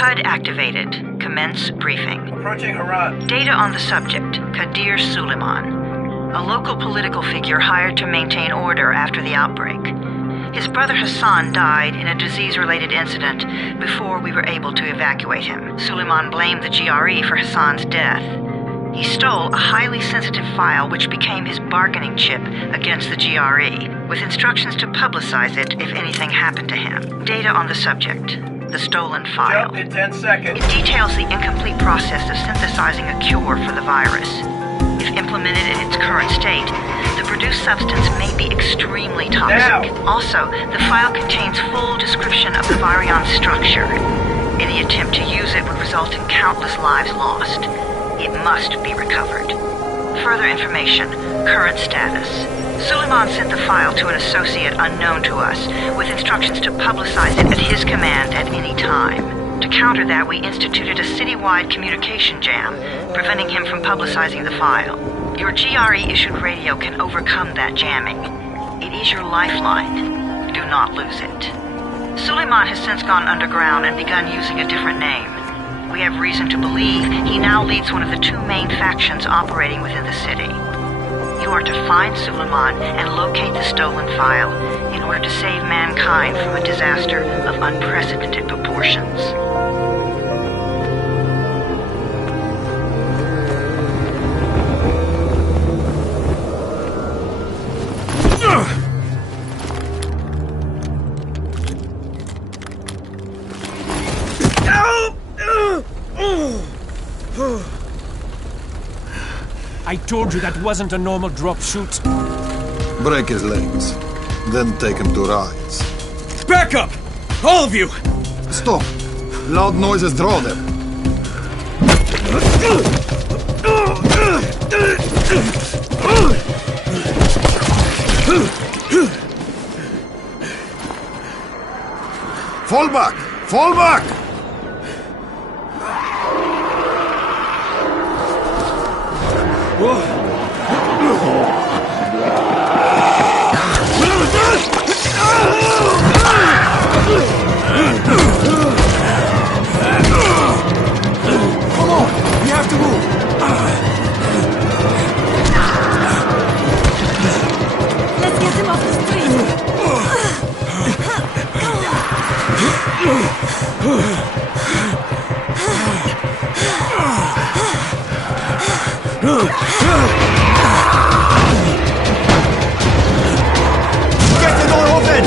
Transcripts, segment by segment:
HUD activated. Commence briefing. Approaching Harad. Data on the subject, Kadir Suleiman, a local political figure hired to maintain order after the outbreak. His brother Hassan died in a disease-related incident before we were able to evacuate him. Suleiman blamed the GRE for Hassan's death. He stole a highly sensitive file which became his bargaining chip against the GRE, with instructions to publicize it if anything happened to him. Data on the subject, the stolen file. Jump in 10 seconds. It details the incomplete process of synthesizing a cure for the virus. If implemented in its current state, the produced substance may be extremely toxic. Now. Also, the file contains full description of the virion structure. Any attempt to use it would result in countless lives lost. It must be recovered. Further information, current status. Suleiman sent the file to an associate unknown to us, with instructions to publicize it at his command at any time. To counter that, we instituted a citywide communication jam, preventing him from publicizing the file. Your GRE-issued radio can overcome that jamming. It is your lifeline. Do not lose it. Suleiman has since gone underground and begun using a different name. We have reason to believe he now leads one of the two main factions operating within the city. You are to find Suleiman and locate the stolen file in order to save mankind from a disaster of unprecedented proportions. I told you that wasn't a normal drop shoot. Break his legs, then take him to rides. Back up! All of you! Stop! Loud noises draw them. Fall back! Fall back! Come on! We have to move! Let's get him off the street. Get the door open!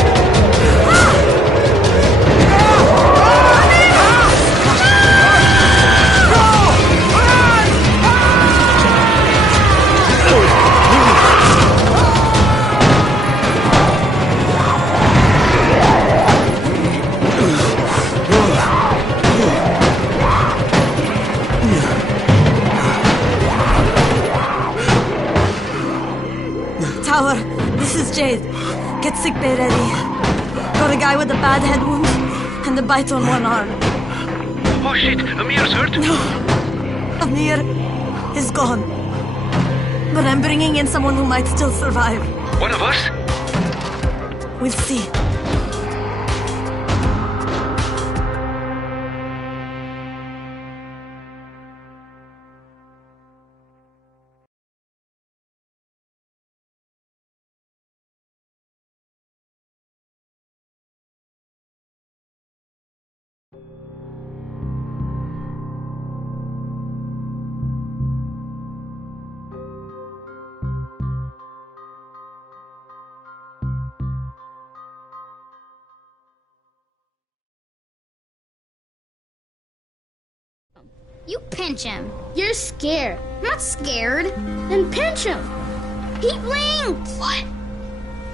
Tower, this is Jade. Get sickbay ready. Got a guy with a bad head wound and a bite on one arm. Oh shit, Amir's hurt? Amir is gone. But I'm bringing in someone who might still survive. One of us? We'll see. You pinch him. You're scared. I'm not scared. Then pinch him. He blinked! What?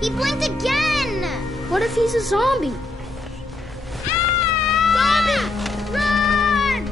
He blinked again! What if he's a zombie? Ah! Zombie! Run!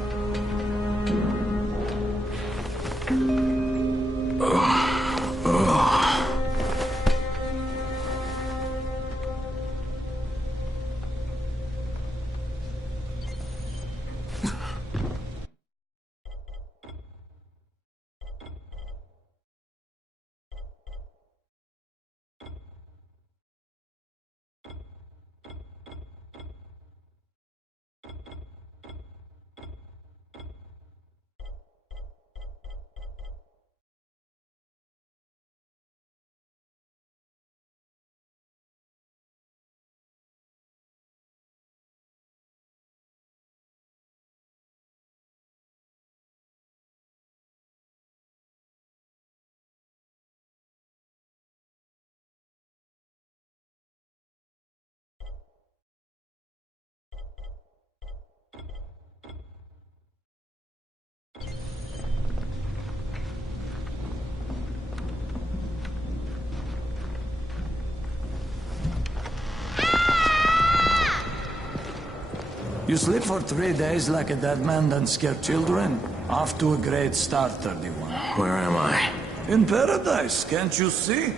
You sleep for 3 days like a dead man, then scare children? Off to a great start, 31. Where am I? In paradise, can't you see?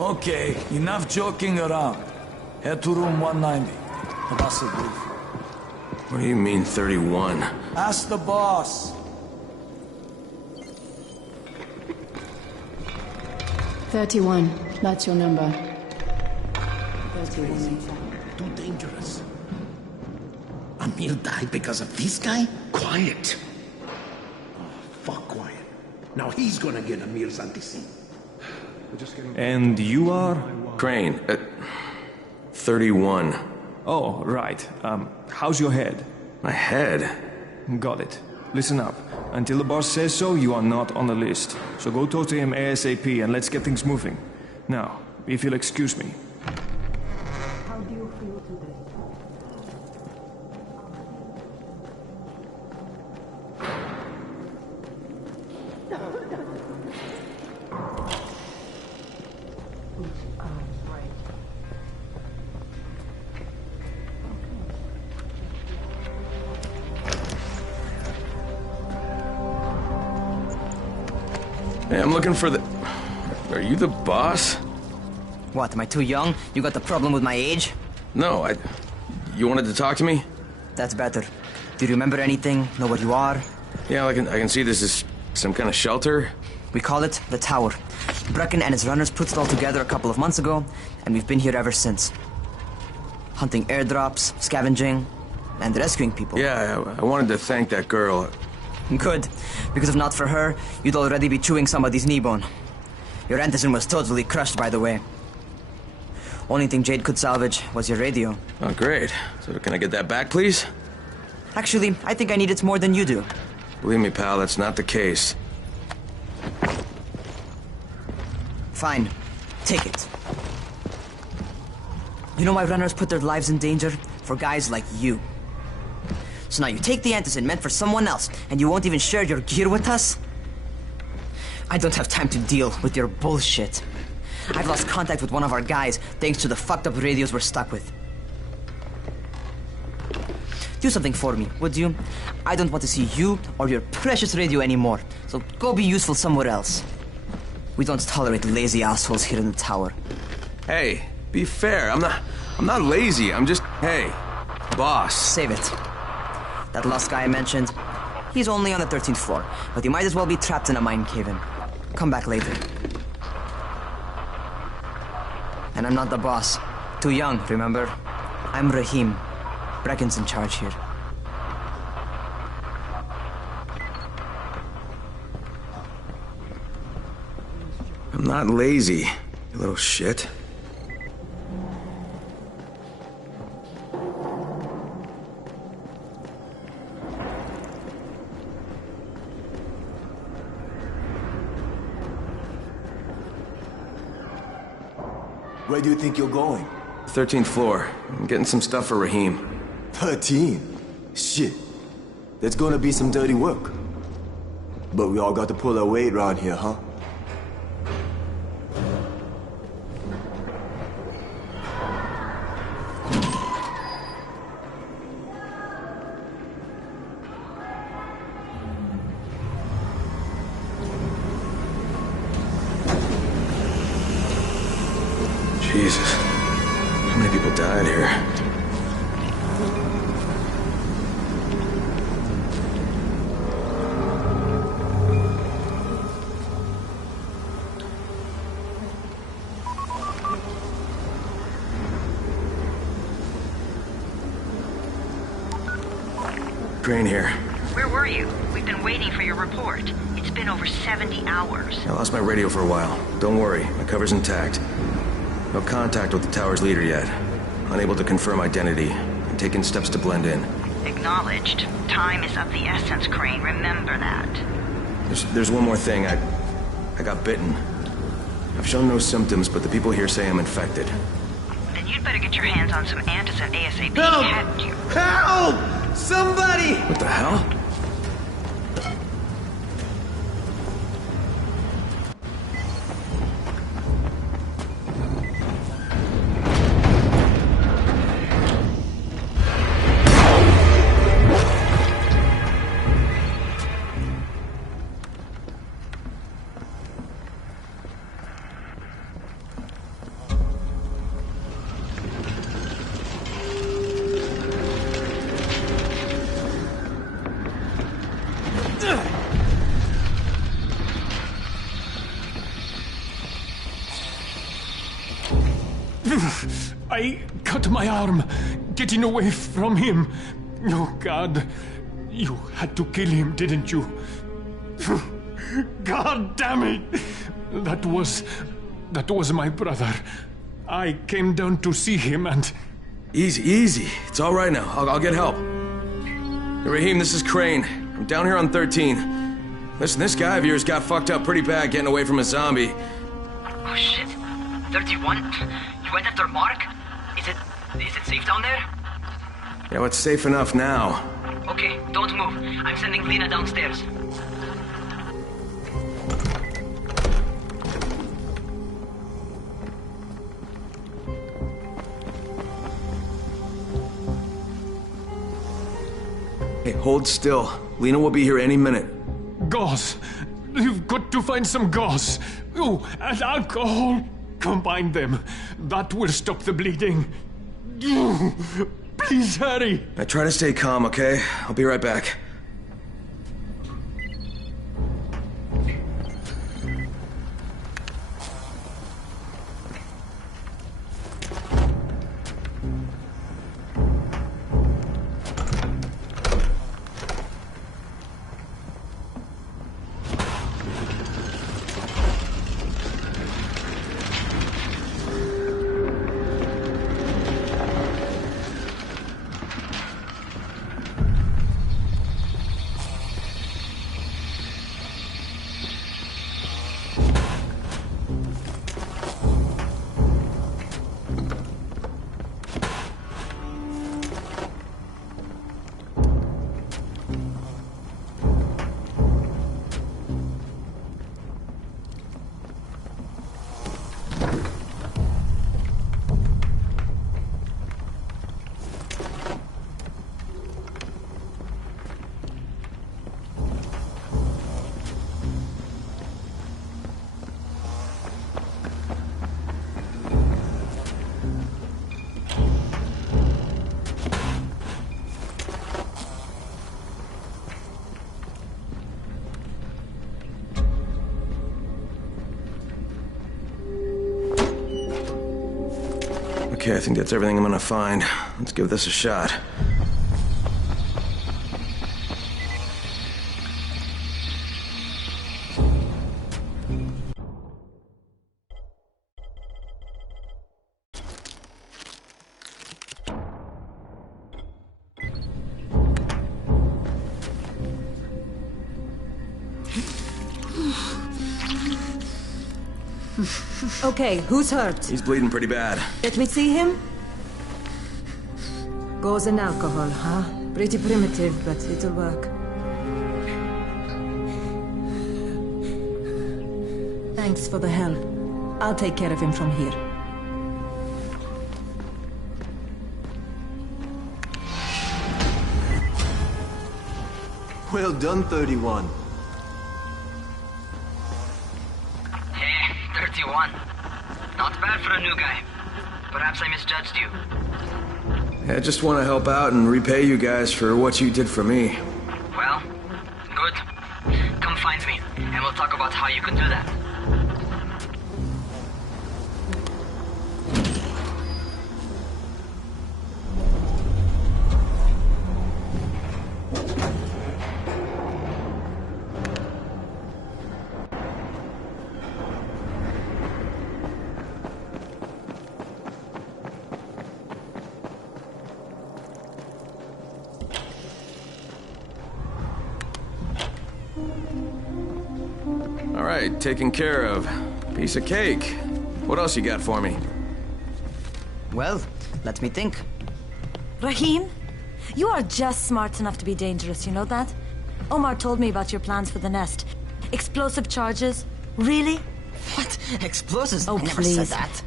Okay, enough joking around. Head to room 190. The boss will brief. What do you mean, 31? Ask the boss. 31. That's your number. 31. Too dangerous. Amir died because of this guy? Quiet. Oh, fuck quiet. Now he's gonna get Amir's anti-scene. And you are? Crane, 31. Oh, right. How's your head? My head? Got it. Listen up. Until the boss says so, you are not on the list. So go talk to him ASAP and let's get things moving. Now, if you'll excuse me. How do you feel today? Hey, I'm looking for the... Are you the boss? What, am I too young? You got the problem with my age? No, You wanted to talk to me? That's better. Do you remember anything? Know what you are? Yeah, I can see this is some kind of shelter. We call it the Tower. Brecken and his runners put it all together a couple of months ago, and we've been here ever since. Hunting airdrops, scavenging, and rescuing people. Yeah, I wanted to thank that girl. Good, because if not for her, you'd already be chewing somebody's knee bone. Your Antizin was totally crushed, by the way. Only thing Jade could salvage was your radio. Oh, great. So can I get that back, please? Actually, I think I need it more than you do. Believe me, pal, that's not the case. Fine. Take it. You know why runners put their lives in danger? For guys like you. So now you take the Antizin meant for someone else, and you won't even share your gear with us? I don't have time to deal with your bullshit. I've lost contact with one of our guys thanks to the fucked up radios we're stuck with. Do something for me, would you? I don't want to see you or your precious radio anymore, so go be useful somewhere else. We don't tolerate lazy assholes here in the tower. Hey, be fair. I'm not lazy. I'm just, hey, boss. Save it. That last guy I mentioned, he's only on the 13th floor, but he might as well be trapped in a mine cave-in. Come back later. And I'm not the boss. Too young, remember? I'm Rahim. Brecken's in charge here. I'm not lazy, you little shit. Where do you think you're going? 13th floor. I'm getting some stuff for Rahim. 13? Shit. There's gonna be some dirty work. But we all got to pull our weight around here, huh? Jesus. How many people died here? Crane here. Where were you? We've been waiting for your report. It's been over 70 hours. I lost my radio for a while. Don't worry, my cover's intact. No contact with the tower's leader yet. Unable to confirm identity. I'm taking steps to blend in. Acknowledged. Time is of the essence, Crane. Remember that. There's one more thing. I got bitten. I've shown no symptoms, but the people here say I'm infected. Then you'd better get your hands on some Antizin ASAP, Help! hadn't you? Help! Somebody! What the hell? I cut my arm, getting away from him. Oh, God. You had to kill him, didn't you? God damn it! That was my brother. I came down to see him and... Easy. It's all right now. I'll get help. Hey, Rahim, this is Crane. I'm down here on 13. Listen, this guy of yours got fucked up pretty bad getting away from a zombie. Oh, shit. 31? You went after Mark? Is it safe down there? Yeah, well, it's safe enough now. Okay, don't move. I'm sending Lena downstairs. Hey, hold still. Lena will be here any minute. Gauze, You've got to find some gauze. Oh, and alcohol. Combine them. That will stop the bleeding. Please hurry. I try to stay calm, okay? I'll be right back. Okay, I think that's everything I'm gonna find. Let's give this a shot. Okay, who's hurt? He's bleeding pretty bad. Let me see him. Gauze and alcohol, huh? Pretty primitive, but it'll work. Thanks for the help. I'll take care of him from here. Well done, 31. Hey, 31. Not bad for a new guy. Perhaps I misjudged you. I just want to help out and repay you guys for what you did for me. Well, good. Come find me, and we'll talk about how you can do that. All right, taken care of. Piece of cake. What else you got for me? Well, let me think. Rahim, you are just smart enough to be dangerous, you know that? Omar told me about your plans for the nest. Explosive charges? Really? What? Explosives? Oh, I never please. said that.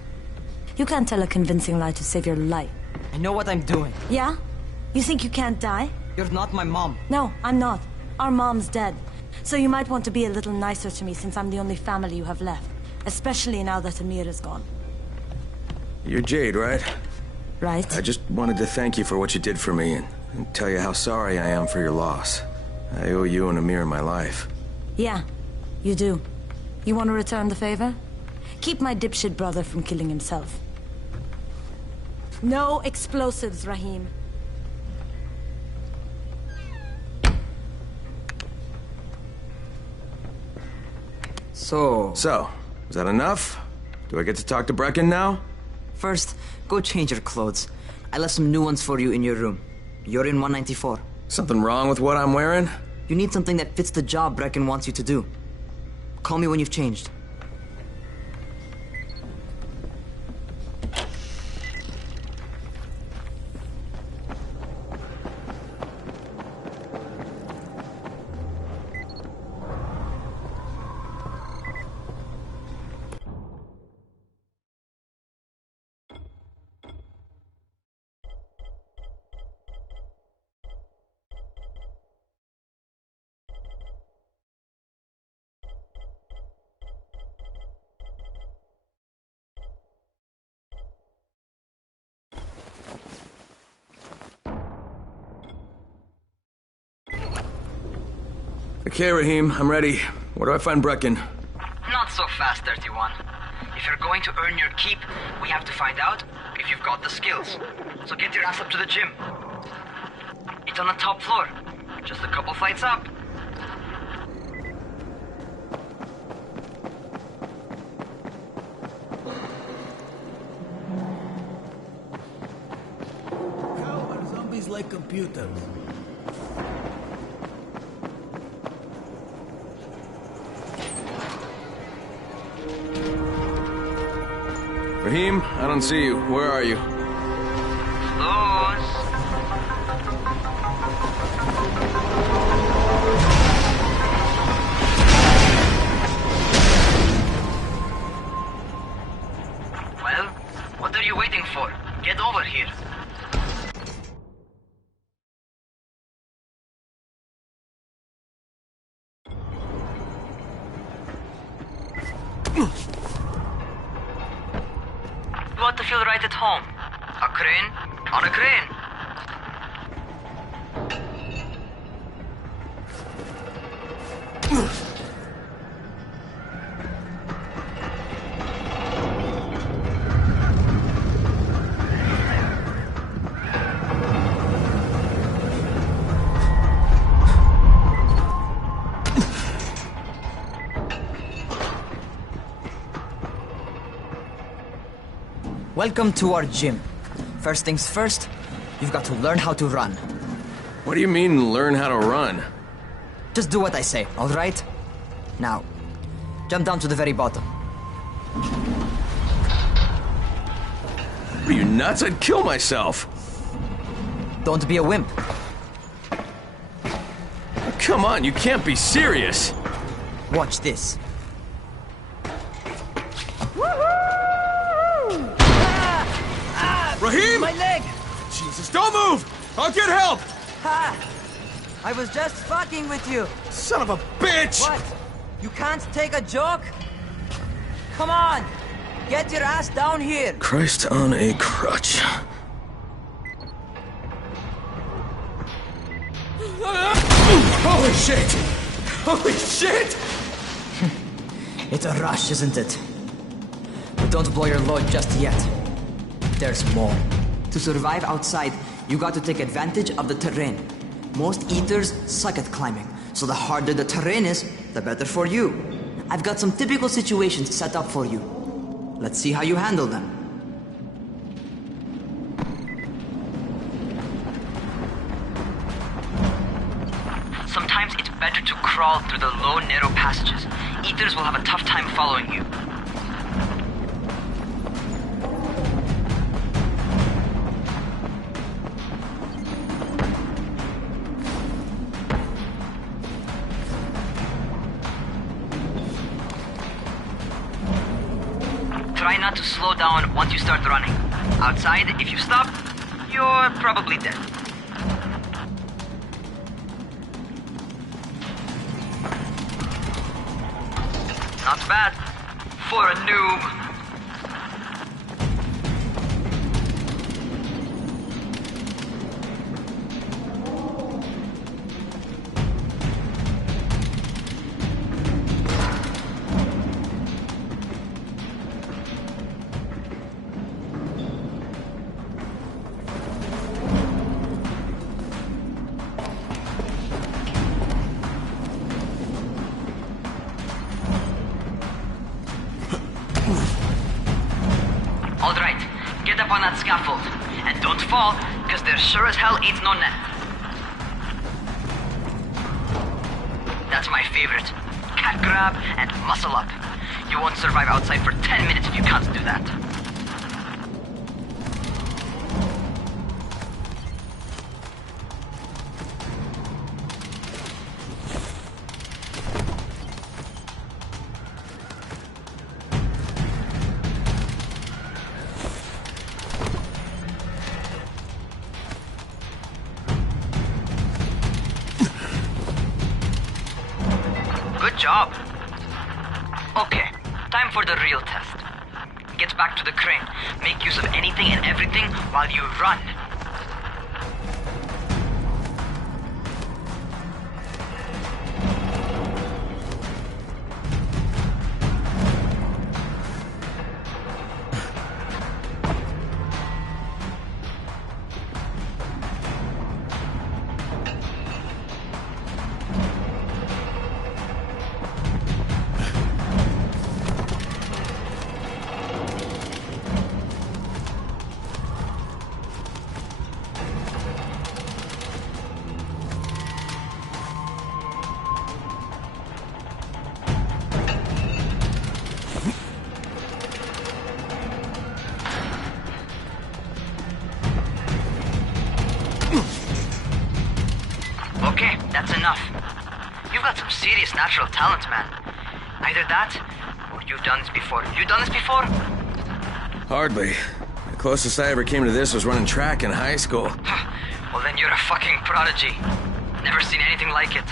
You can't tell a convincing lie to save your life. I know what I'm doing. Yeah? You think you can't die? You're not my mom. No, I'm not. Our mom's dead. So you might want to be a little nicer to me since I'm the only family you have left. Especially now that Amir is gone. You're Jade, right? Right. I just wanted to thank you for what you did for me and tell you how sorry I am for your loss. I owe you and Amir my life. Yeah, you do. You want to return the favor? Keep my dipshit brother from killing himself. No explosives, Rahim. So, is that enough? Do I get to talk to Brecken now? first, go change your clothes. I left some new ones for you in your room. You're in 194. Something wrong with what I'm wearing? You need something that fits the job Brecken wants you to do. Call me when you've changed. Okay, Rahim, I'm ready. Where do I find Brecken? Not so fast, 31. If you're going to earn your keep, we have to find out if you've got the skills. So get your ass up to the gym. It's on the top floor. Just a couple flights up. How are zombies like computers? Rahim, I don't see you. Where are you? Close. Well, what are you waiting for? Get over here. You want to feel right at home. A crane on a crane. Welcome to our gym. First things first, you've got to learn how to run. What do you mean, learn how to run? Just do what I say, all right? Now, jump down to the very bottom. Are you nuts? I'd kill myself. Don't be a wimp. Come on, you can't be serious. Watch this. Rahim! My leg! Jesus, don't move! I'll get help! Ha! I was just fucking with you. Son of a bitch! What? You can't take a joke? Come on! Get your ass down here! Christ on a crutch. Holy shit! Holy shit! It's a rush, isn't it? But don't blow your load just yet. There's more. To survive outside, you got to take advantage of the terrain. Most eaters suck at climbing, so the harder the terrain is, the better for you. I've got some typical situations set up for you. Let's see how you handle them. Sometimes it's better to crawl through the low, narrow passages. Eaters will have a tough time following you. Try not to slow down once you start running. Outside, if you stop, you're probably dead. Not bad for a noob. Alright, get up on that scaffold. And don't fall, because there sure as hell ain't no net. That's my favorite. Cat grab and muscle up. You won't survive outside for 10 minutes if you can't do that. Good job. Okay, time for the real test. Get back to the crane. Make use of anything and everything while you run. serious natural talent, man. Either that, or you've done this before. You done this before? Hardly. The closest I ever came to this was running track in high school. Well, then you're a fucking prodigy. Never seen anything like it.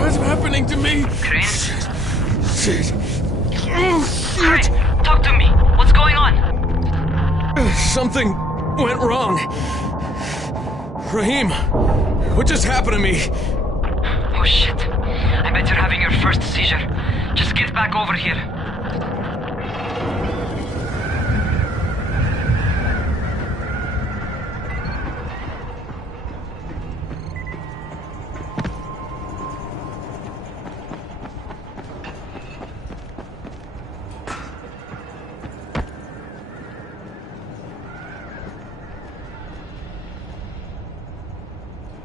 What's happening to me? Crane? Shit. Oh, shit. Crane, talk to me. What's going on? Something went wrong. Rahim, what just happened to me? Oh shit. I bet you're having your first seizure. Just get back over here.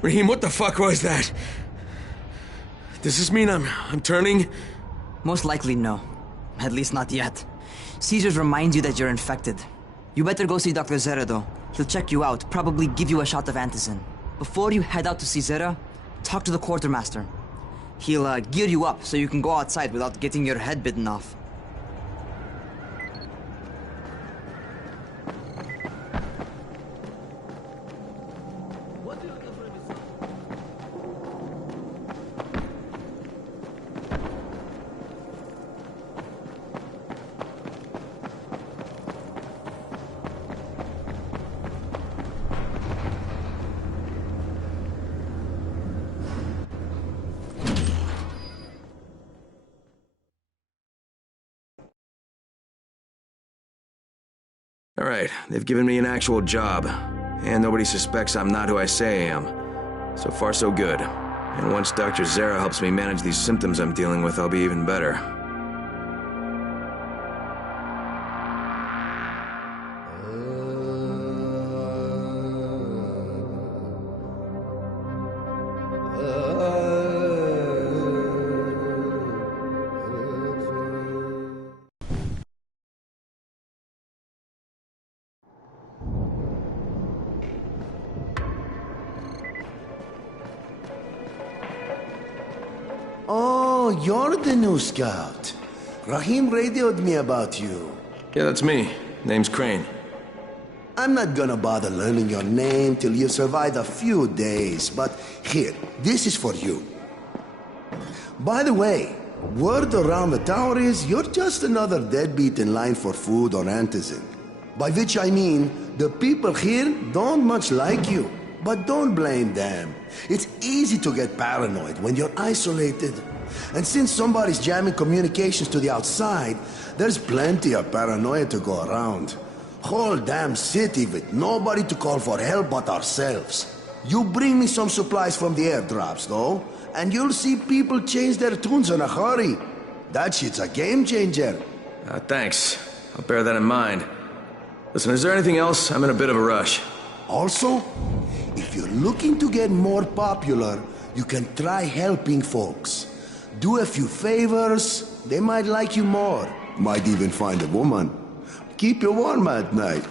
Rahim, what the fuck was that? Does this mean I'm turning? Most likely no. At least not yet. Seizures remind you that you're infected. You better go see Dr. Zere though. He'll check you out, probably give you a shot of antizin. Before you head out to see Zere, talk to the quartermaster. He'll gear you up so you can go outside without getting your head bitten off. All right, they've given me an actual job, and nobody suspects I'm not who I say I am. So far, so good. And once Dr. Zere helps me manage these symptoms I'm dealing with, I'll be even better. Oh, you're the new scout. Rahim radioed me about you. Yeah, that's me. Name's Crane. I'm not gonna bother learning your name till you survive a few days, but here, this is for you. By the way, word around the tower is you're just another deadbeat in line for food or antizin. By which I mean, the people here don't much like you. But don't blame them. It's easy to get paranoid when you're isolated. And since somebody's jamming communications to the outside, there's plenty of paranoia to go around. Whole damn city with nobody to call for help but ourselves. You bring me some supplies from the airdrops, though, and you'll see people change their tunes in a hurry. That shit's a game changer. Thanks. I'll bear that in mind. Listen, is there anything else? I'm in a bit of a rush. Also, if you're looking to get more popular, you can try helping folks. Do a few favors, they might like you more. Might even find a woman. Keep you warm at night.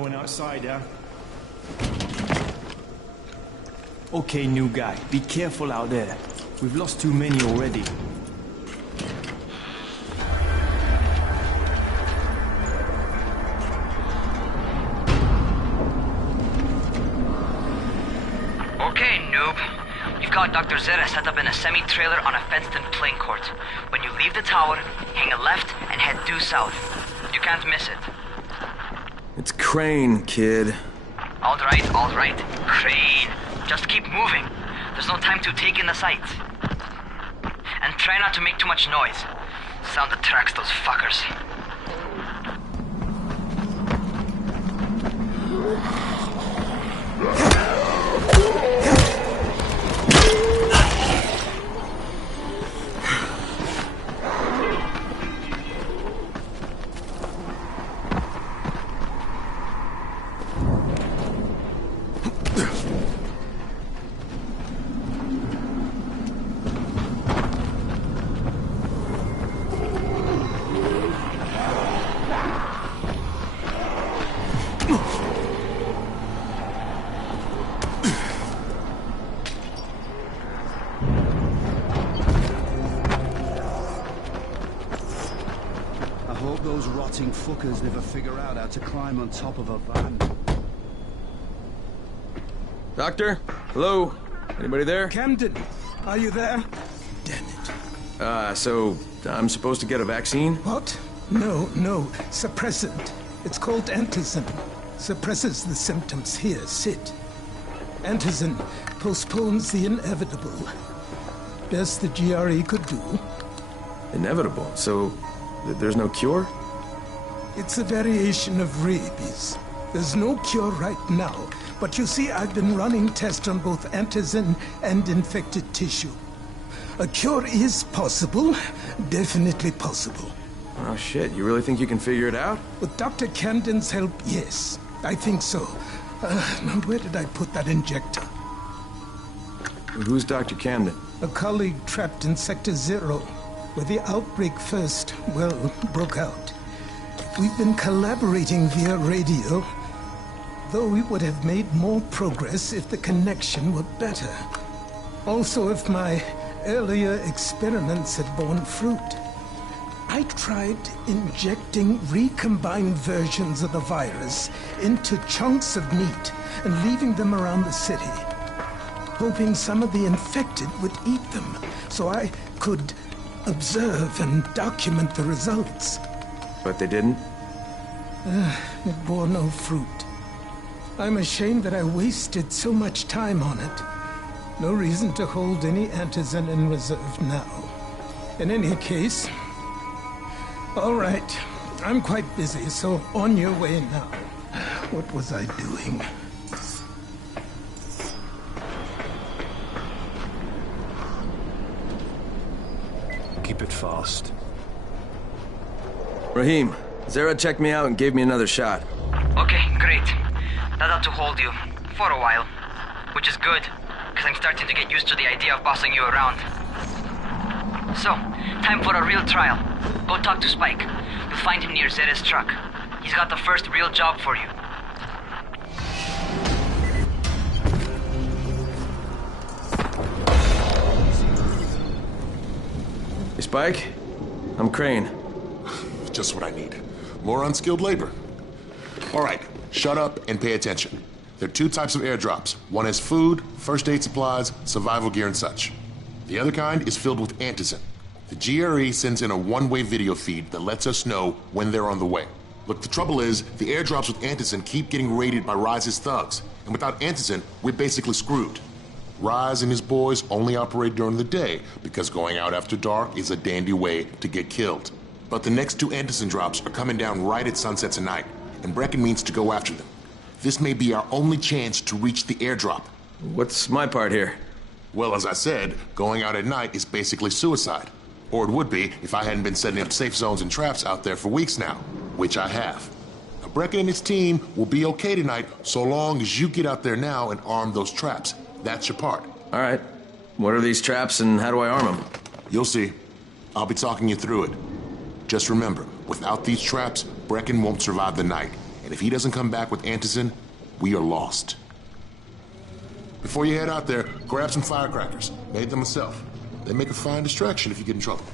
going outside, huh? Okay, new guy, be careful out there. We've lost too many already. Okay, noob. You've got Dr. Zere set up in a semi-trailer on a fenced-in playing court. When you leave the tower, hang a left and head due south. You can't miss it. It's Crane, kid. All right. Crane. Just keep moving. There's no time to take in the sights. And try not to make too much noise. Sound attracts those fuckers. Those rotting fuckers never figure out how to climb on top of a van. Doctor? Hello? Anybody there? Camden, are you there? So I'm supposed to get a vaccine? What? No. Suppressant. It's called Antizin. Suppresses the symptoms. Here, sit. Antizin postpones the inevitable. Best the GRE could do. Inevitable? So there's no cure? It's a variation of rabies. There's no cure right now, but you see, I've been running tests on both Antizin and infected tissue. A cure is possible, definitely possible. Oh shit, you really think you can figure it out? With Dr. Camden's help, yes. I think so. Now where did I put that injector? Who's Dr. Camden? A colleague trapped in Sector 0, where the outbreak first, broke out. We've been collaborating via radio, though we would have made more progress if the connection were better. Also, if my earlier experiments had borne fruit. I tried injecting recombined versions of the virus into chunks of meat and leaving them around the city, hoping some of the infected would eat them so I could observe and document the results. But they didn't? It bore no fruit. I'm ashamed that I wasted so much time on it. No reason to hold any Antizin in reserve now. In any case, all right, I'm quite busy, so on your way now. What was I doing? Keep it fast. Rahim, Zere checked me out and gave me another shot. Okay, great. That ought to hold you. For a while. Which is good, because I'm starting to get used to the idea of bossing you around. So, time for a real trial. Go talk to Spike. You'll find him near Zere's truck. He's got the first real job for you. Hey, Spike? I'm Crane. Just what I need. More unskilled labor. All right, shut up and pay attention. There are two types of airdrops. One is food, first aid supplies, survival gear, and such. The other kind is filled with Antizin. The GRE sends in a one-way video feed that lets us know when they're on the way. Look, the trouble is, the airdrops with Antizin keep getting raided by Rise's thugs, and without Antizin, we're basically screwed. Rise and his boys only operate during the day, because going out after dark is a dandy way to get killed. But the next two Antizin drops are coming down right at sunset tonight, and Brecken means to go after them. This may be our only chance to reach the airdrop. What's my part here? Well, as I said, going out at night is basically suicide. Or it would be if I hadn't been setting up safe zones and traps out there for weeks now, which I have. Now, Brecken and his team will be okay tonight so long as you get out there now and arm those traps. That's your part. All right. What are these traps and how do I arm them? You'll see. I'll be talking you through it. Just remember, without these traps, Brecken won't survive the night. And if he doesn't come back with Antizin, we are lost. Before you head out there, grab some firecrackers. Made them myself. They make a fine distraction if you get in trouble.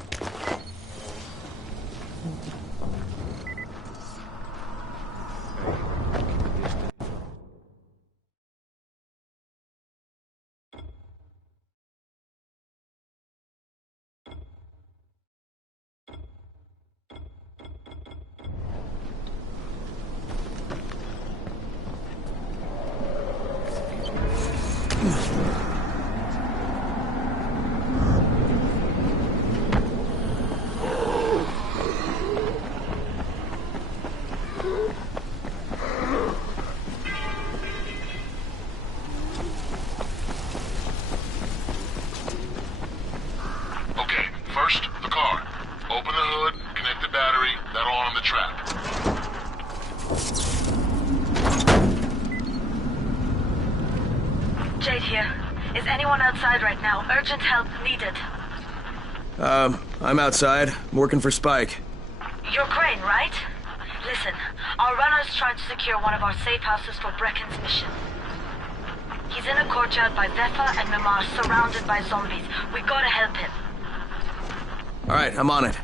First, the car. Open the hood, connect the battery, that'll arm the trap. Jade here. Is anyone outside right now? Urgent help needed. I'm outside. I'm working for Spike. You're Crane, right? Listen, our runner's trying to secure one of our safe houses for Brecken's mission. He's in a courtyard by Vefa and Mimar, surrounded by zombies. We gotta help him. All right, I'm on it.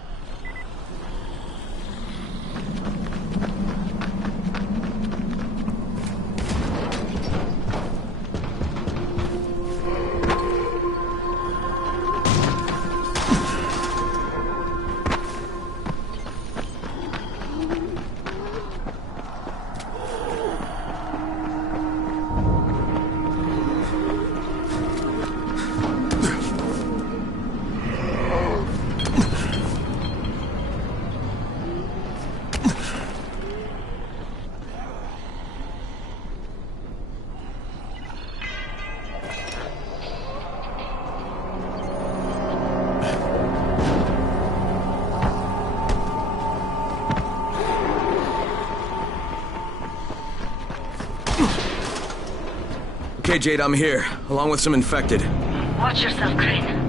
Okay, Jade, I'm here, along with some infected. Watch yourself, Crane.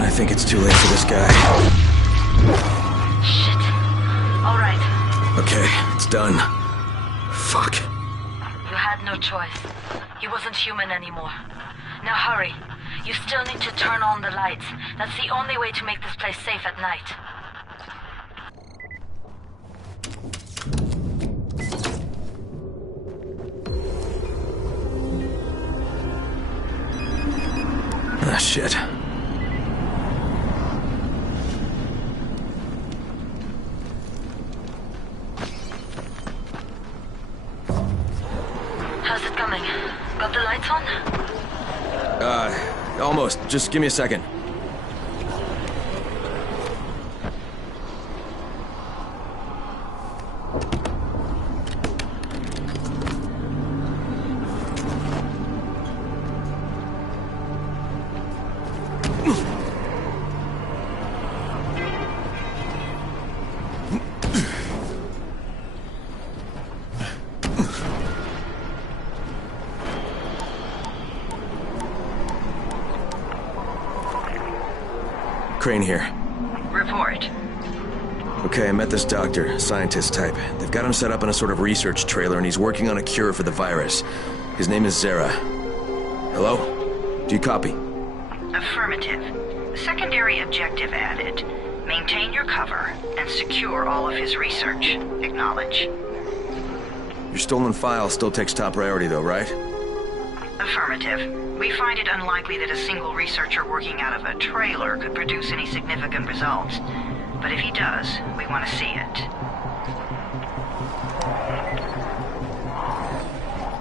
I think it's too late for this guy. Shit. All right. Okay, it's done. Fuck. You had no choice. He wasn't human anymore. Now hurry. You still need to turn on the lights. That's the only way to make this place safe at night. Ah, shit. How's it coming? Got the lights on? Almost. Just give me a second. Crane here. Report. Okay, I met this doctor, scientist type. They've got him set up in a sort of research trailer, and he's working on a cure for the virus. His name is Zere. Hello? Do you copy? Affirmative. Secondary objective added. Maintain your cover and secure all of his research. Acknowledge. Your stolen file still takes top priority, though, right? Affirmative. We find it unlikely that a single researcher working out of a trailer could produce any significant results. But if he does, we want to see it.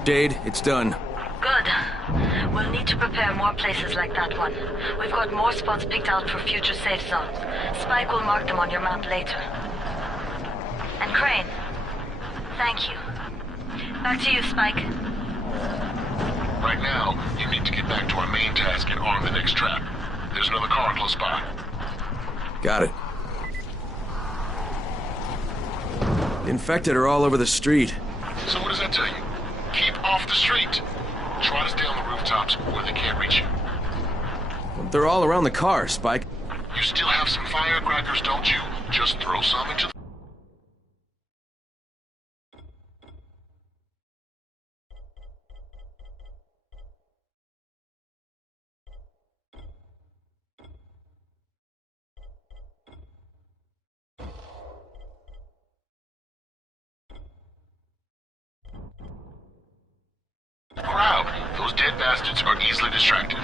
Jade, it's done. Good. We'll need to prepare more places like that one. We've got more spots picked out for future safe zones. Spike will mark them on your map later. And Crane, thank you. Back to you, Spike. Right now, you need to get back to our main task and arm the next trap. There's another car close by. Got it. The infected are all over the street. So what does that tell you? Keep off the street. Try to stay on the rooftops where they can't reach you. They're all around the car, Spike. You still have some firecrackers, don't you? Just throw some into the... crowd. Those dead bastards are easily distracted.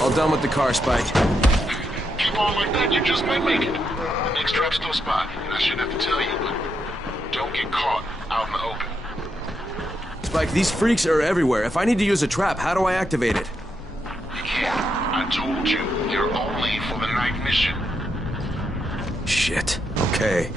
All done with the car, Spike. Keep on like that, you just might make it. The next trap's close by, and I shouldn't have to tell you, but don't get caught out in the open. Spike, these freaks are everywhere. If I need to use a trap, how do I activate it? You can't. I told you, they're only for the night mission. Shit. Okay.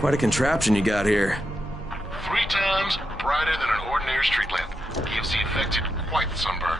Quite a contraption you got here. 3 times brighter than an ordinary street lamp. Gives the infected quite the sunburn.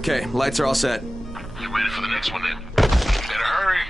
Okay, lights are all set. You ready for the next one then? Better hurry.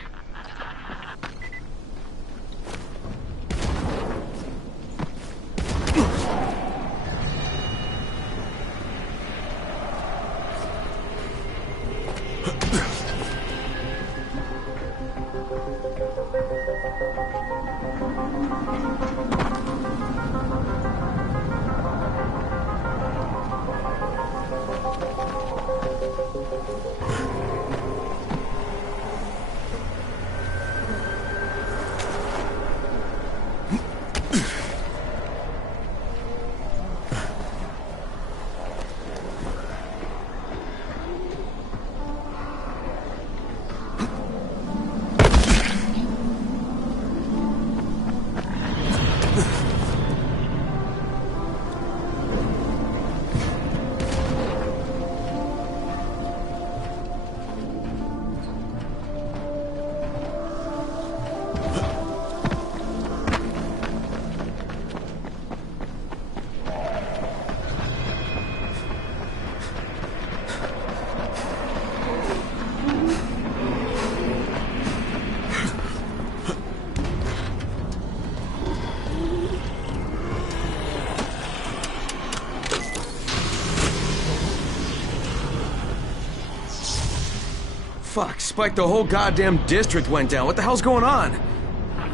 Fuck, Spike, the whole goddamn district went down. What the hell's going on?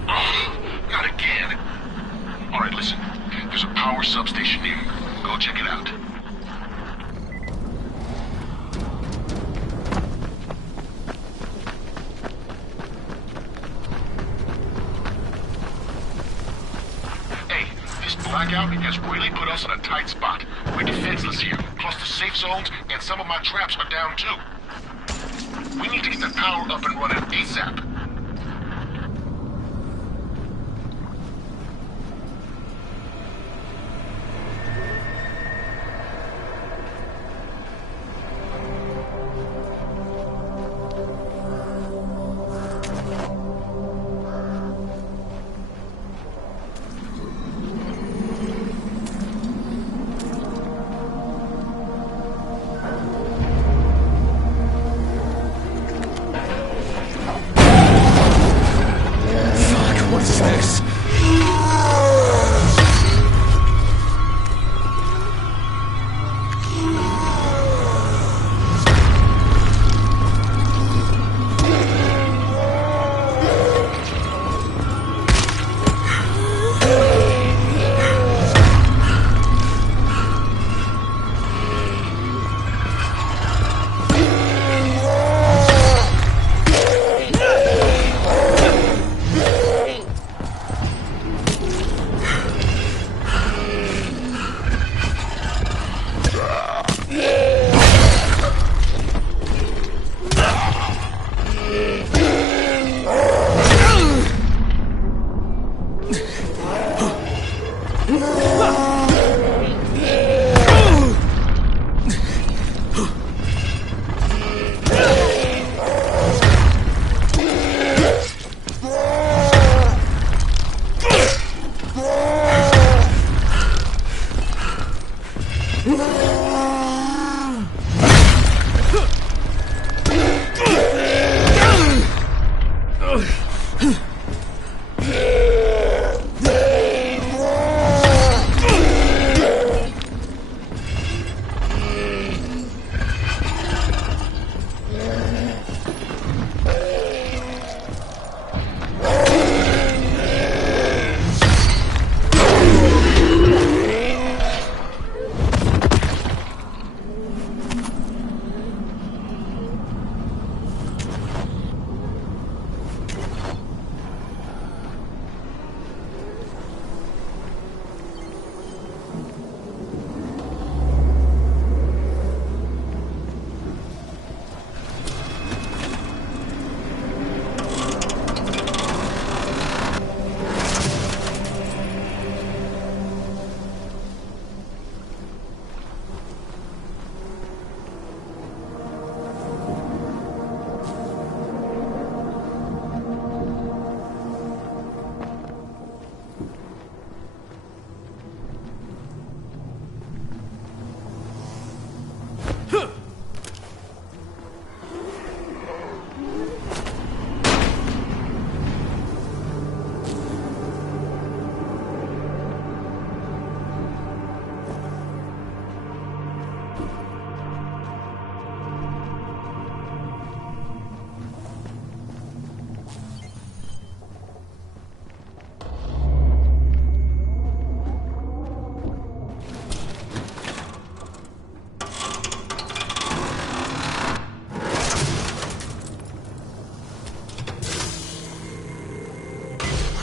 Oh, not again. All right, listen. There's a power substation here. Go check it out. Hey, this blackout has really put us in a tight spot. We're defenseless here. Plus the safe zones and some of my traps are down too. We need to get the power up and running ASAP.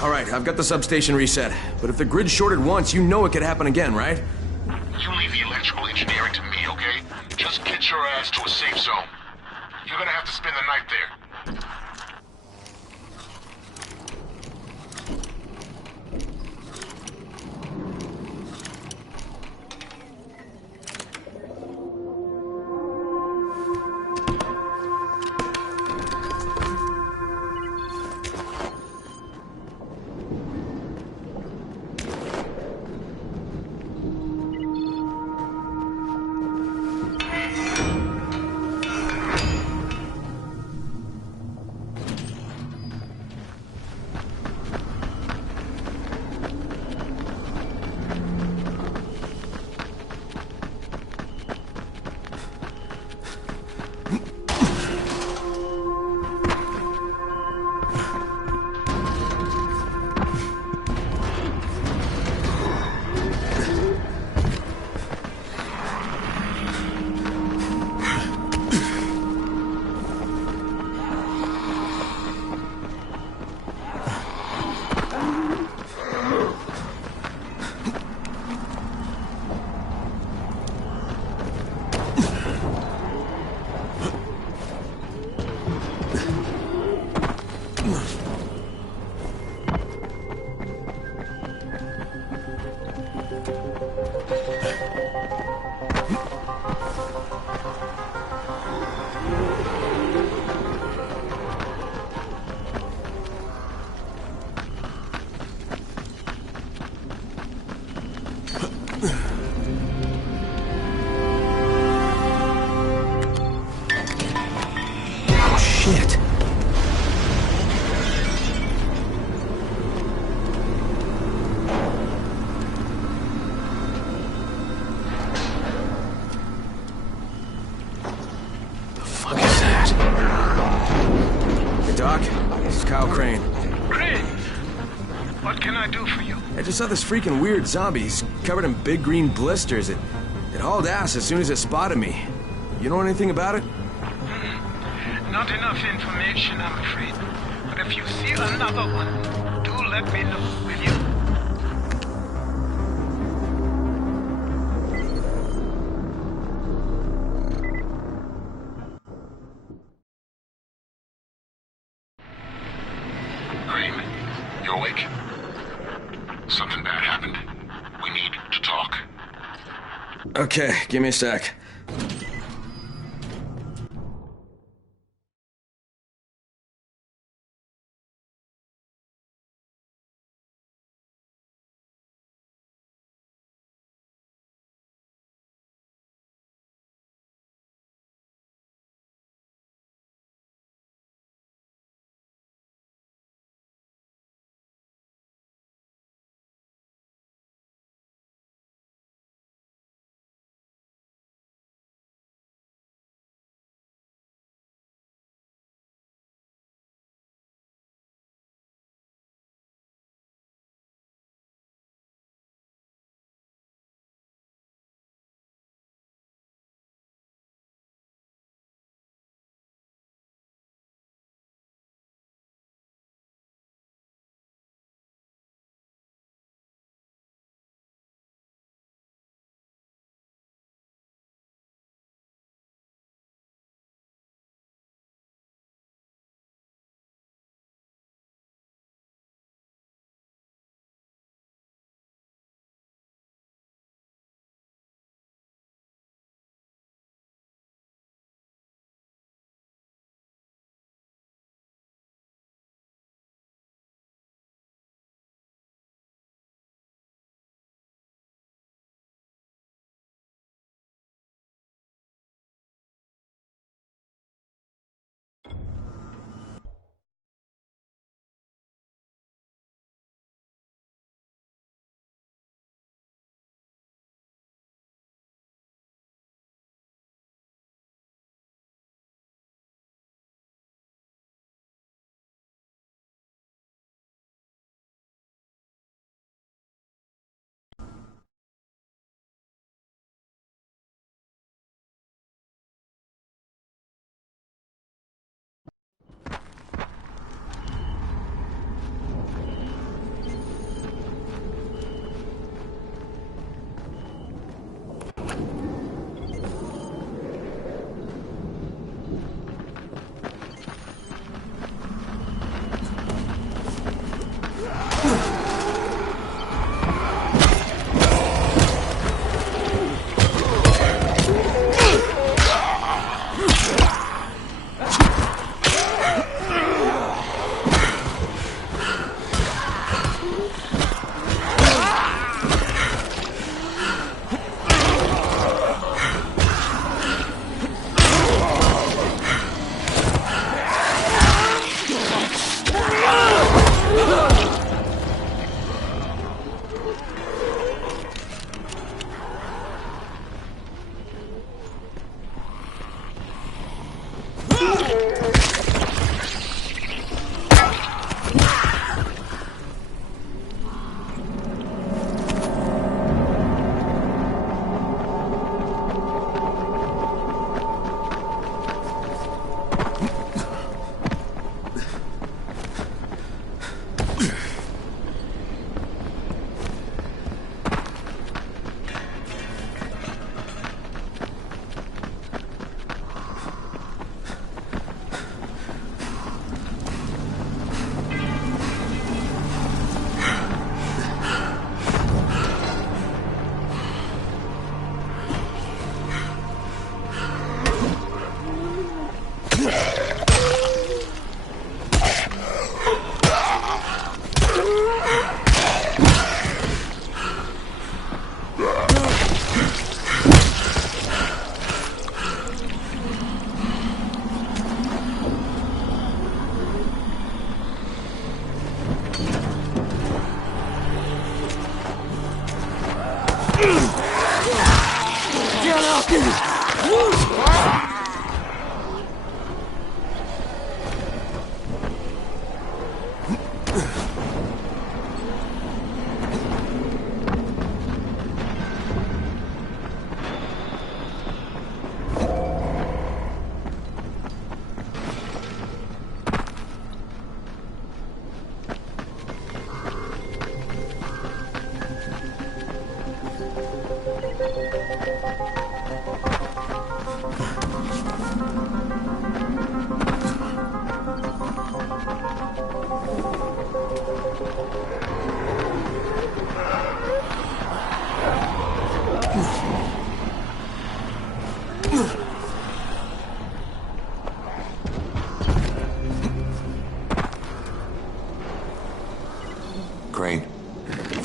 Alright, I've got the substation reset. But if the grid shorted once, you know it could happen again, right? You leave the electrical engineering to me, okay? Just get your ass to a safe zone. You're gonna have to spend the night there. I just saw this freaking weird zombie. He's covered in big green blisters. It hauled ass as soon as it spotted me. You know anything about it? Not enough information, I'm afraid. But if you see another one, do let me know, will you? Crane, you awake? Something bad happened. We need to talk. Okay, give me a sec.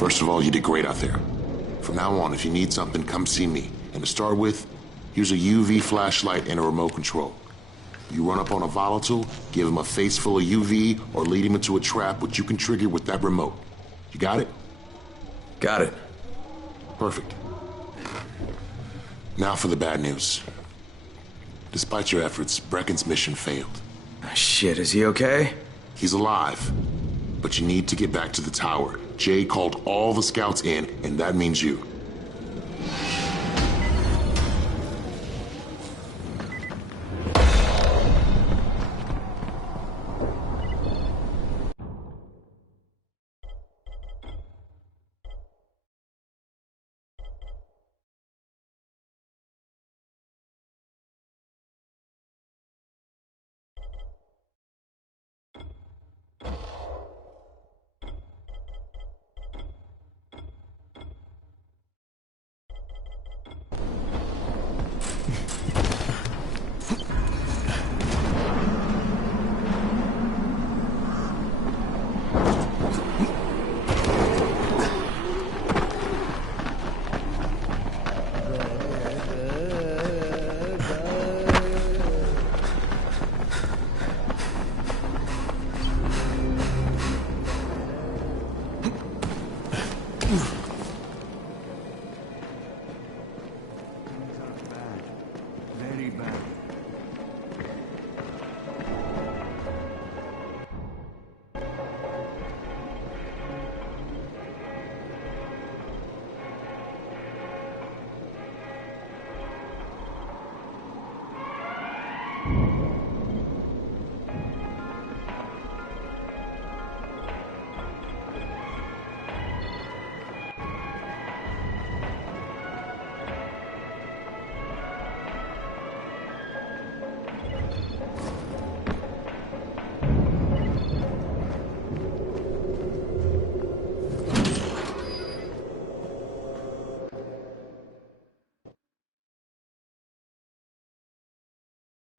First of all, you did great out there. From now on, if you need something, come see me. And to start with, here's a UV flashlight and a remote control. You run up on a volatile, give him a face full of UV, or lead him into a trap which you can trigger with that remote. You got it? Got it. Perfect. Now for the bad news. Despite your efforts, Brecken's mission failed. Shit, is he okay? He's alive. But you need to get back to the tower. Jade called all the scouts in, and that means you.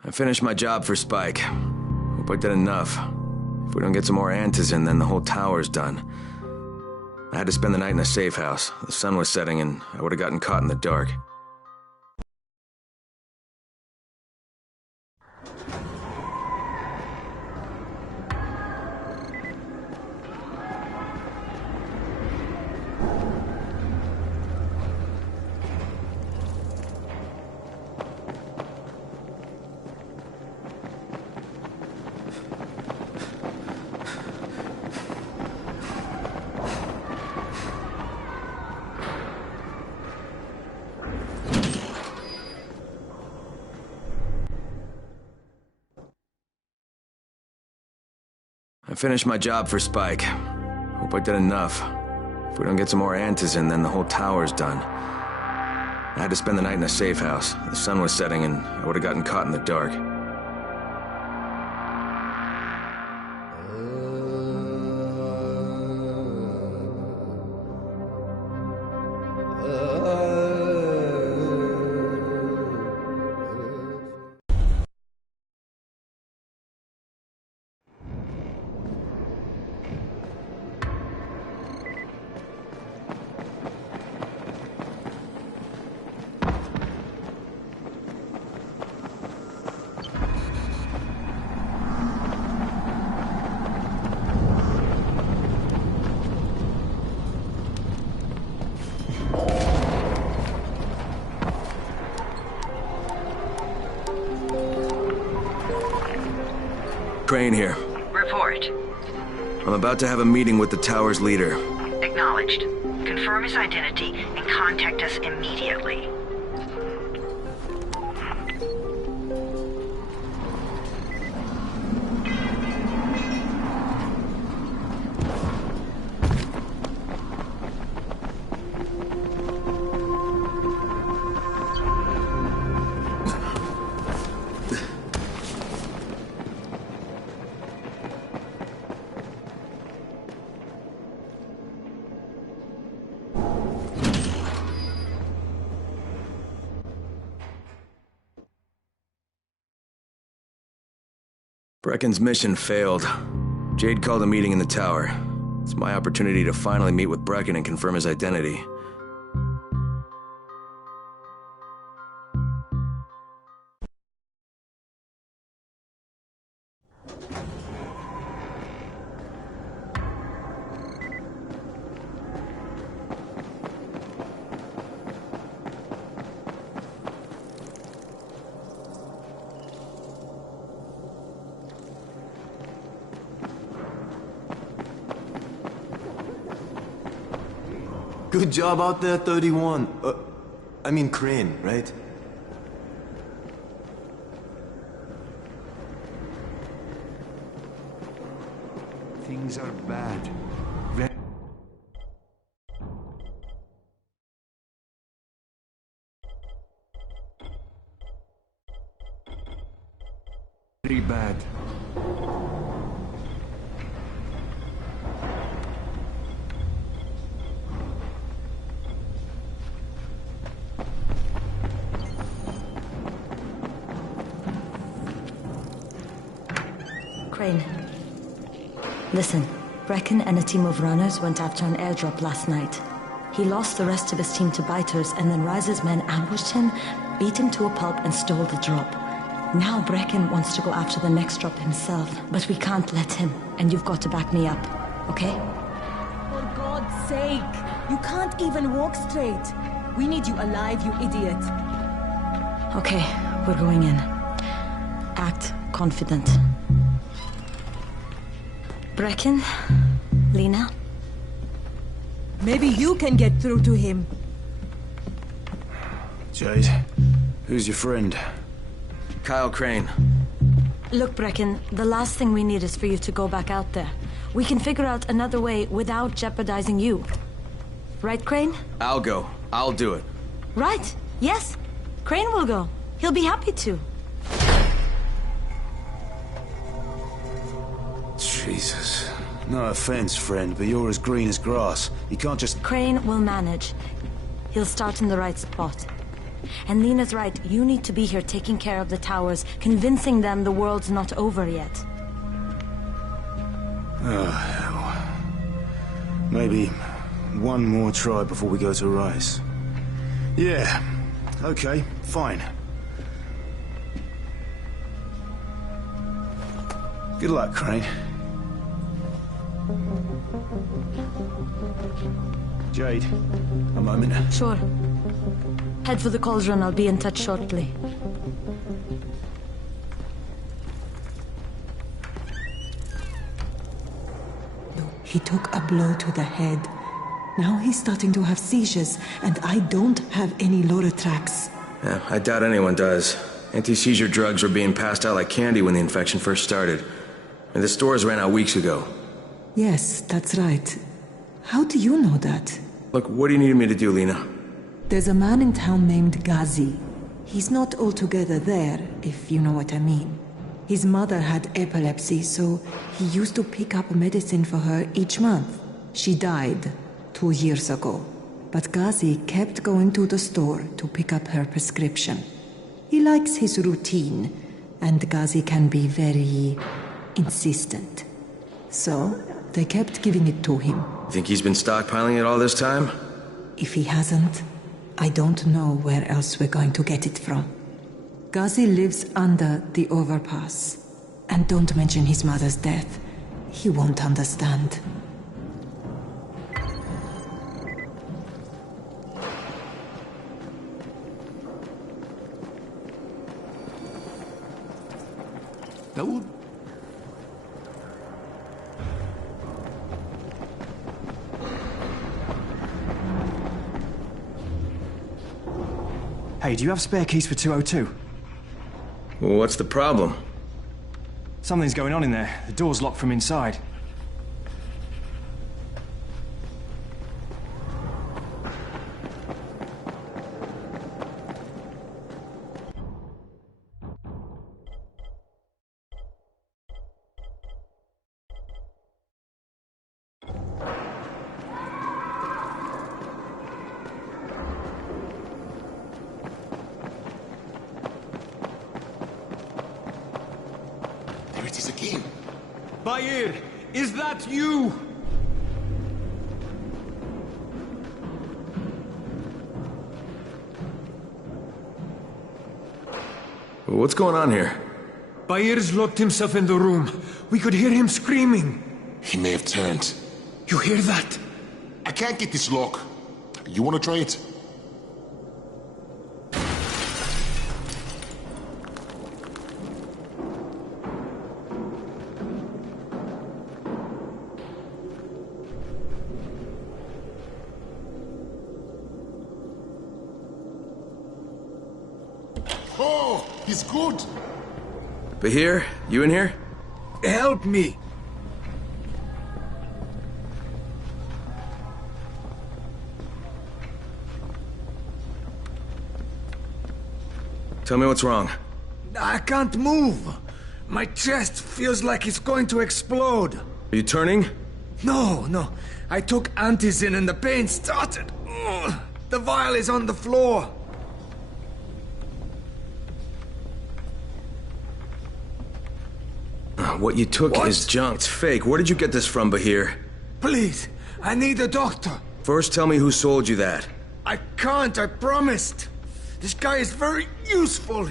I finished my job for Spike. Hope I did enough. If we don't get some more Antizin, then the whole tower's done. I had to spend the night in a safe house. The sun was setting and I would have gotten caught in the dark. I finished my job for Spike. Hope I did enough. If we don't get some more Antizin, then the whole tower's done. I had to spend the night in a safe house. The sun was setting and I would have gotten caught in the dark. Crane here. Report. I'm about to have a meeting with the tower's leader. Acknowledged. Confirm his identity and contact us immediately. Brecken's mission failed. Jade called a meeting in the tower. It's my opportunity to finally meet with Brecken and confirm his identity. Good job out there, 31. I mean Crane, right? Things are bad. Very bad. Crane. Listen, Brecken and a team of runners went after an airdrop last night. He lost the rest of his team to biters, and then Rise's men ambushed him, beat him to a pulp, and stole the drop. Now Brecken wants to go after the next drop himself, but we can't let him, and you've got to back me up, okay? For God's sake! You can't even walk straight! We need you alive, you idiot! Okay, we're going in. Act confident. Brecken? Lena? Maybe you can get through to him. Jade, who's your friend? Kyle Crane. Look, Brecken, the last thing we need is for you to go back out there. We can figure out another way without jeopardizing you. Right, Crane? I'll go. I'll do it. Right. Yes. Crane will go. He'll be happy to. Jesus. No offense, friend, but you're as green as grass. You can't just... Crane will manage. He'll start in the right spot. And Lena's right, you need to be here taking care of the towers, convincing them the world's not over yet. Oh, hell. Maybe one more try before we go to Rise. Yeah, okay, fine. Good luck, Crane. Jade, a moment. Sure. Head for the cauldron. I'll be in touch shortly. He took a blow to the head. Now he's starting to have seizures, and I don't have any Loratrax. Yeah, I doubt anyone does. Anti-seizure drugs were being passed out like candy when the infection first started. And the stores ran out weeks ago. Yes, that's right. How do you know that? Look, what do you need me to do, Lena? There's a man in town named Ghazi. He's not altogether there, if you know what I mean. His mother had epilepsy, so he used to pick up medicine for her each month. She died 2 years ago, but Ghazi kept going to the store to pick up her prescription. He likes his routine, and Ghazi can be very insistent. So, they kept giving it to him. Think he's been stockpiling it all this time? If he hasn't, I don't know where else we're going to get it from. Ghazi lives under the overpass. And don't mention his mother's death. He won't understand. Dawood? Hey, do you have spare keys for 202? Well, what's the problem? Something's going on in there. The door's locked from inside. Bayer, is that you? What's going on here? Byers locked himself in the room. We could hear him screaming. He may have turned. You hear that? I can't get this lock. You want to try it? Oh, he's good. Bahir, you in here? Help me! Tell me what's wrong. I can't move. My chest feels like it's going to explode. Are you turning? No. I took antizin and the pain started. Ugh. The vial is on the floor. What you took is junk. It's fake. Where did you get this from, Bahir? Please, I need a doctor. First, tell me who sold you that. I can't, I promised. This guy is very useful.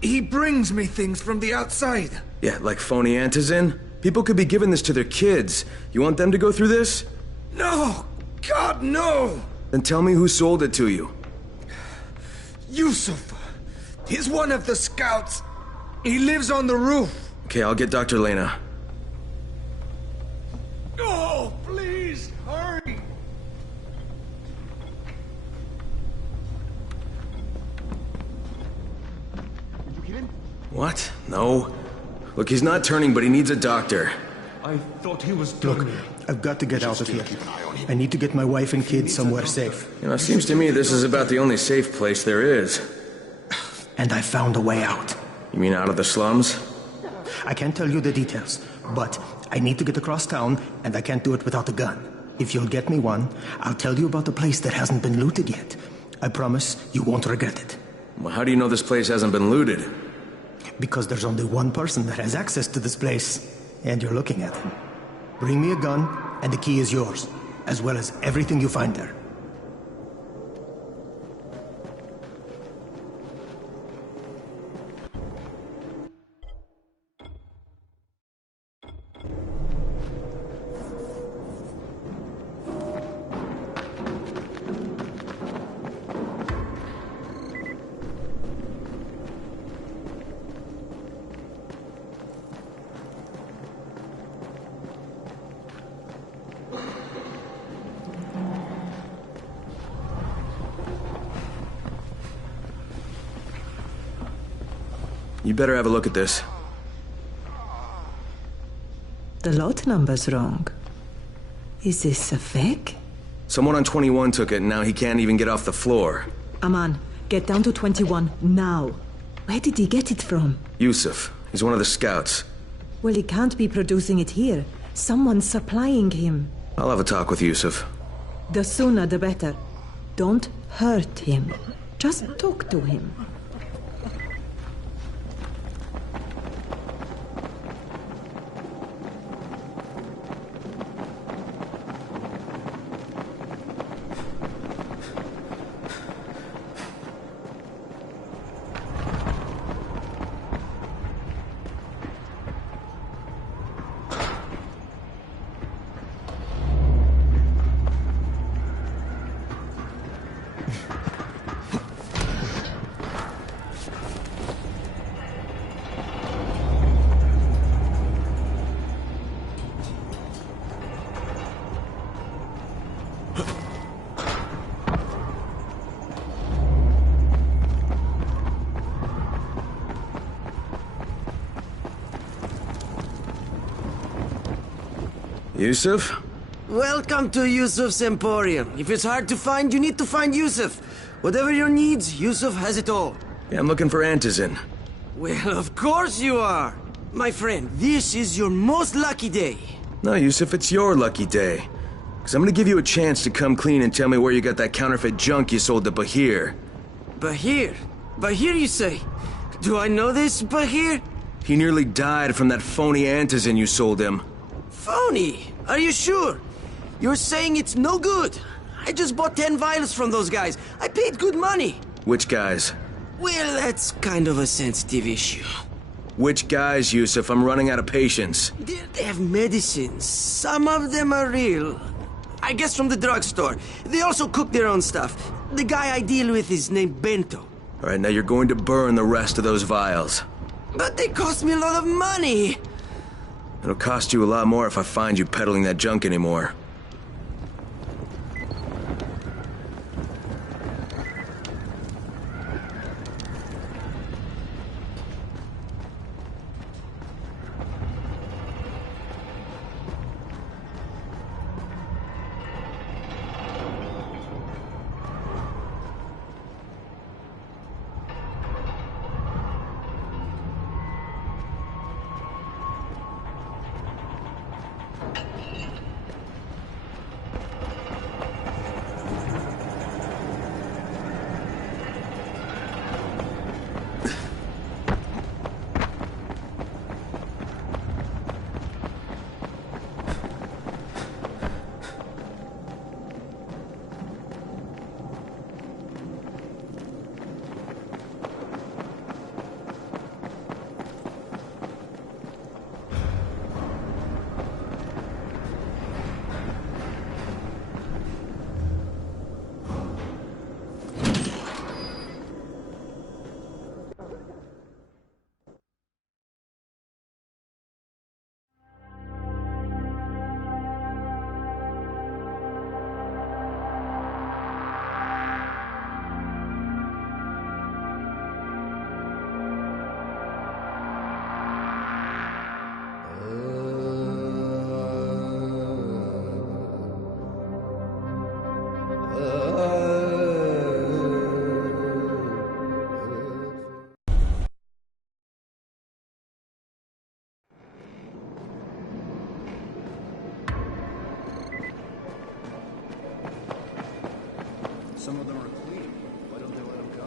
He brings me things from the outside. Yeah, like phony antizin? People could be giving this to their kids. You want them to go through this? No! God, no! Then tell me who sold it to you. Yusuf. He's one of the scouts. He lives on the roof. Okay, I'll get Dr. Lena. Oh, please, hurry! What? No. Look, he's not turning, but he needs a doctor. I thought he was Look, turning. I've got to get out of here. I need to get my wife and kids somewhere safe. You know, it seems to me this is about the only safe place there is. And I found a way out. You mean out of the slums? I can't tell you the details, but I need to get across town, and I can't do it without a gun. If you'll get me one, I'll tell you about a place that hasn't been looted yet. I promise you won't regret it. Well, how do you know this place hasn't been looted? Because there's only one person that has access to this place, and you're looking at him. Bring me a gun, and the key is yours, as well as everything you find there. You better have a look at this. The lot number's wrong. Is this a fake? Someone on 21 took it, and now he can't even get off the floor. Aman, get down to 21 now. Where did he get it from? Yusuf. He's one of the scouts. Well, he can't be producing it here. Someone's supplying him. I'll have a talk with Yusuf. The sooner the better. Don't hurt him. Just talk to him. Yusuf? Welcome to Yusuf's Emporium. If it's hard to find, you need to find Yusuf. Whatever your needs, Yusuf has it all. Yeah, I'm looking for antizin. Well, of course you are. My friend, this is your most lucky day. No, Yusuf, it's your lucky day. Because I'm gonna give you a chance to come clean and tell me where you got that counterfeit junk you sold to Bahir. Bahir? Bahir, you say? Do I know this, Bahir? He nearly died from that phony antizin you sold him. Phony? Are you sure? You're saying it's no good? I just bought 10 vials from those guys. I paid good money. Which guys? Well, that's kind of a sensitive issue. Which guys, Yusuf? I'm running out of patience. They have medicines. Some of them are real. I guess from the drugstore. They also cook their own stuff. The guy I deal with is named Bento. All right, now you're going to burn the rest of those vials. But they cost me a lot of money. It'll cost you a lot more if I find you peddling that junk anymore. Some of them are clean. Why don't they let them go?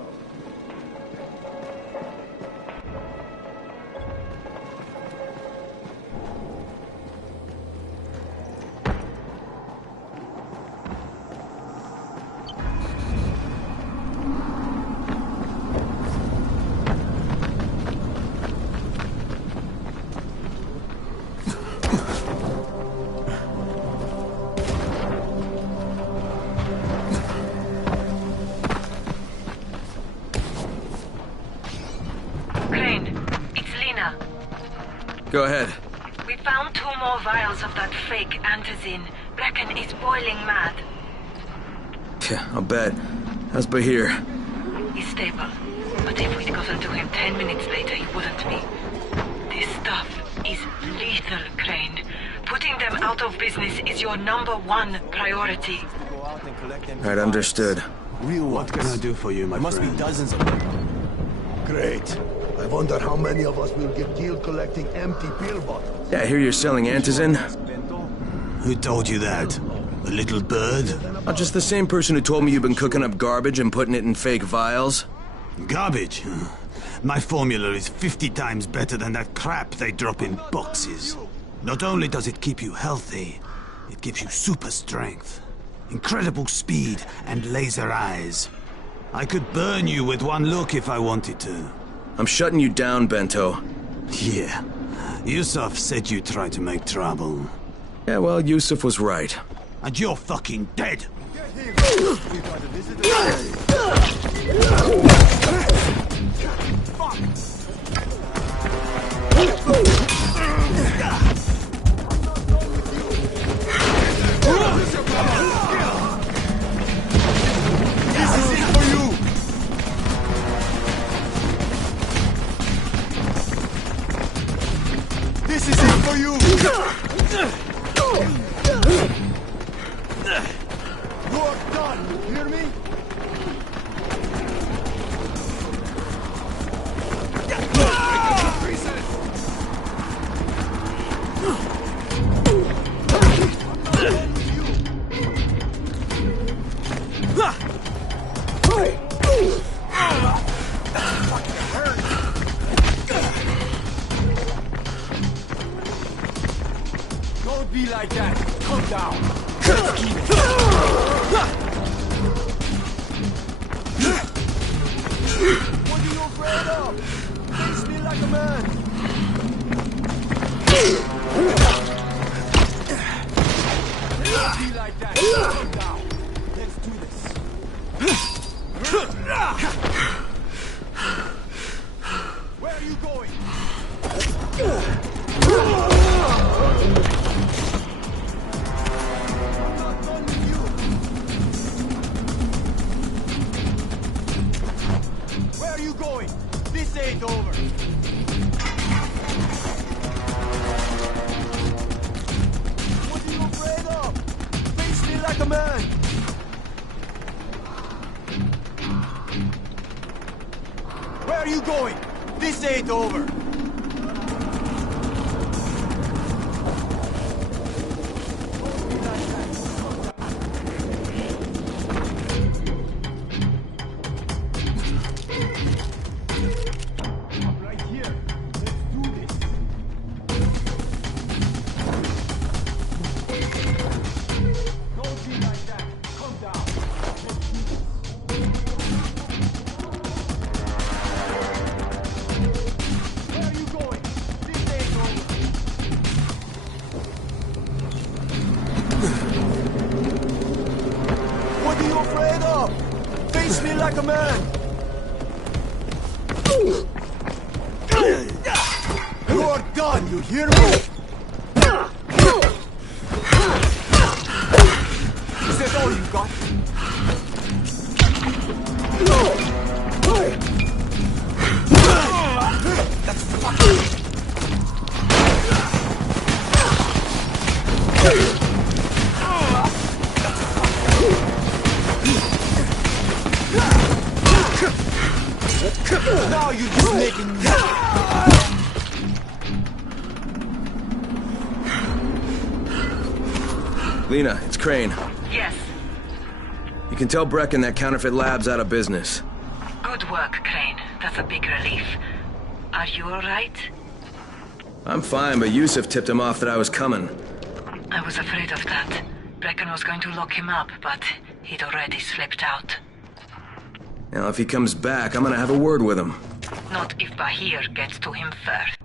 Go ahead. We found 2 more vials of that fake antizin. Brecken is boiling mad. Yeah, I'll bet. How's Bahir? He's stable. But if we'd gotten to him 10 minutes later, he wouldn't be. This stuff is lethal, Crane. Putting them out of business is your #1 priority. Right, understood. Real what can I do for you, my friend? There must be dozens of them. Great. I wonder how many of us will get killed collecting empty pill bottles. Yeah, I hear you're selling antizin. Who told you that? A little bird? Not just the same person who told me you've been cooking up garbage and putting it in fake vials. Garbage? My formula is 50 times better than that crap they drop in boxes. Not only does it keep you healthy, it gives you super strength, incredible speed, and laser eyes. I could burn you with one look if I wanted to. I'm shutting you down, Bento. Yeah. Yusuf said you tried to make trouble. Yeah, well, Yusuf was right. And you're fucking dead! This is it for you! Work done, you hear me? Don't be like that. Calm down. What afraid of? Face me like a man! Don't be like that. Calm down. Let's do this. Where are you going? Where are you going? This ain't over. What are you afraid of? Face me like a man. Where are you going? This ain't over. Now you're just making me... Lena, it's Crane. Yes. You can tell Brecken that Counterfeit Lab's out of business. Good work, Crane. That's a big relief. Are you alright? I'm fine, but Yusuf tipped him off that I was coming. I was afraid of that. Brecken was going to lock him up, but he'd already slipped out. Now, if he comes back, I'm gonna have a word with him. Not if Bahir gets to him first.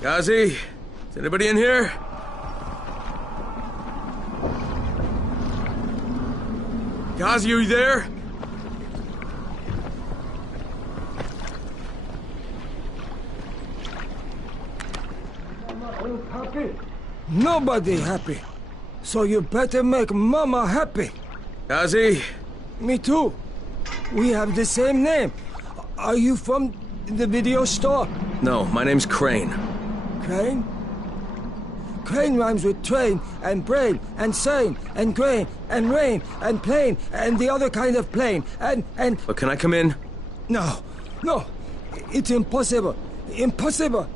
Ghazi? Is anybody in here? Ghazi, are you there? Nobody happy. So you better make Mama happy. Ghazi? Me too. We have the same name. Are you from the video store? No, my name's Crane. Crane? Crane rhymes with train and brain and sane and grain and rain and plane and the other kind of plane and... But can I come in? No. It's impossible. Impossible.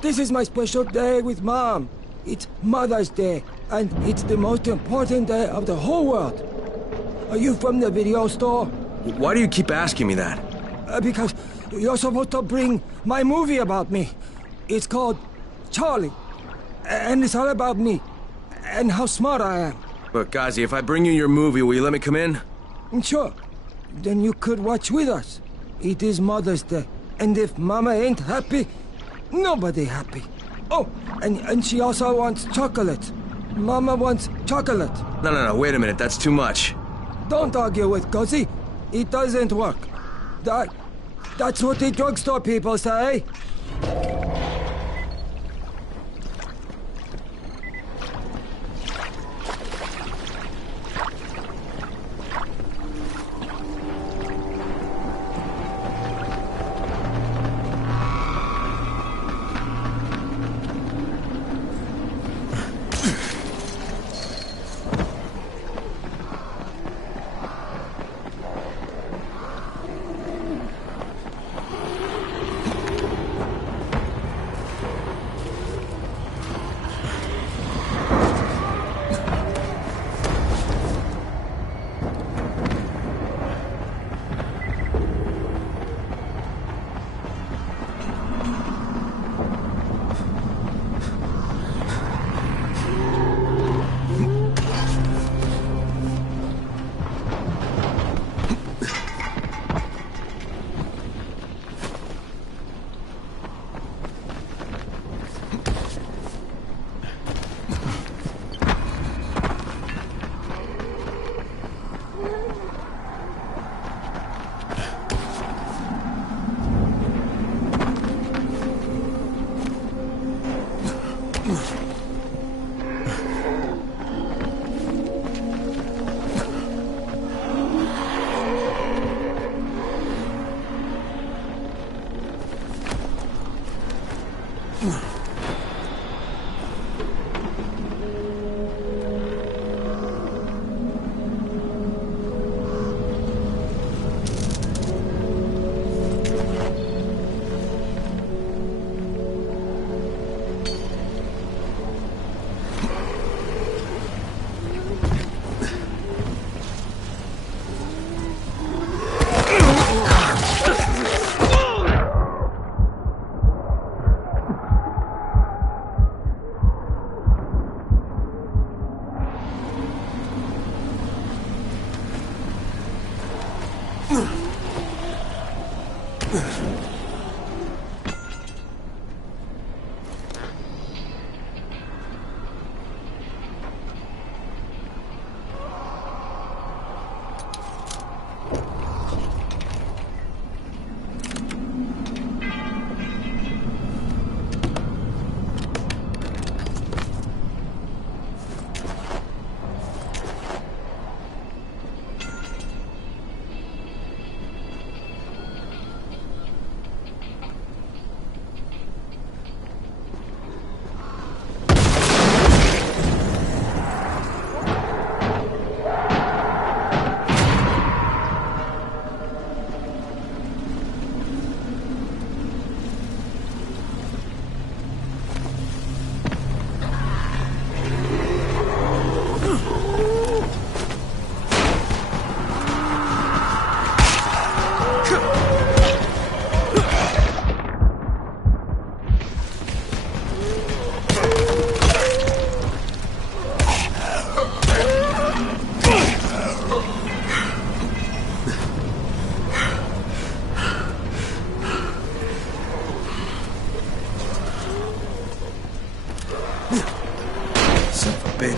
This is my special day with Mom. It's Mother's Day, and it's the most important day of the whole world. Are you from the video store? Why do you keep asking me that? Because you're supposed to bring my movie about me. It's called Charlie. And it's all about me. And how smart I am. Look, Ghazi, if I bring you your movie, will you let me come in? Sure. Then you could watch with us. It is Mother's Day. And if Mama ain't happy, nobody happy. Oh, and she also wants chocolate. Mama wants chocolate. No, wait a minute, that's too much. Don't argue with Ghazi. It doesn't work. That's what the drugstore people say.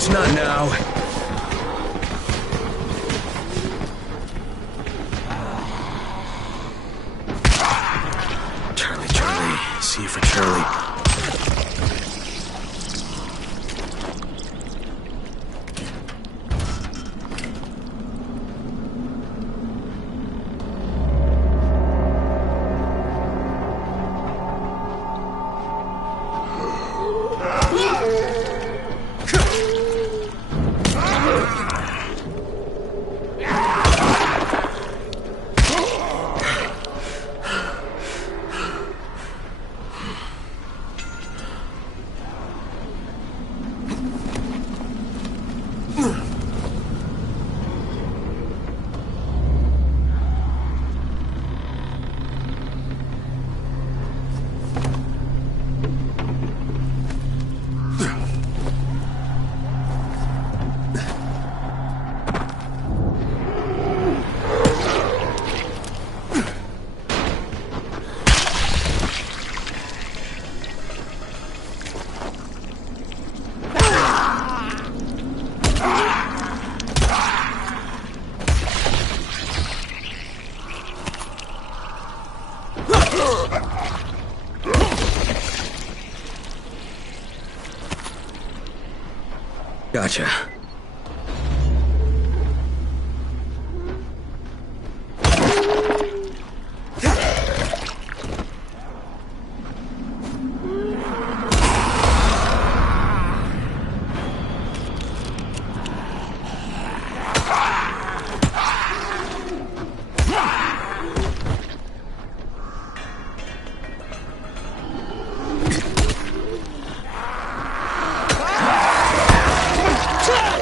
It's not now. Charlie. See you for Charlie. Gotcha. Ah!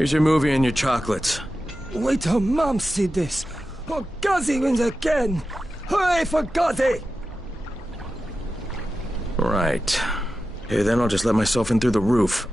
Here's your movie and your chocolates. Wait till Mom see this. Oh, Ghazi wins again. Hooray for Ghazi! Right. Hey, then I'll just let myself in through the roof.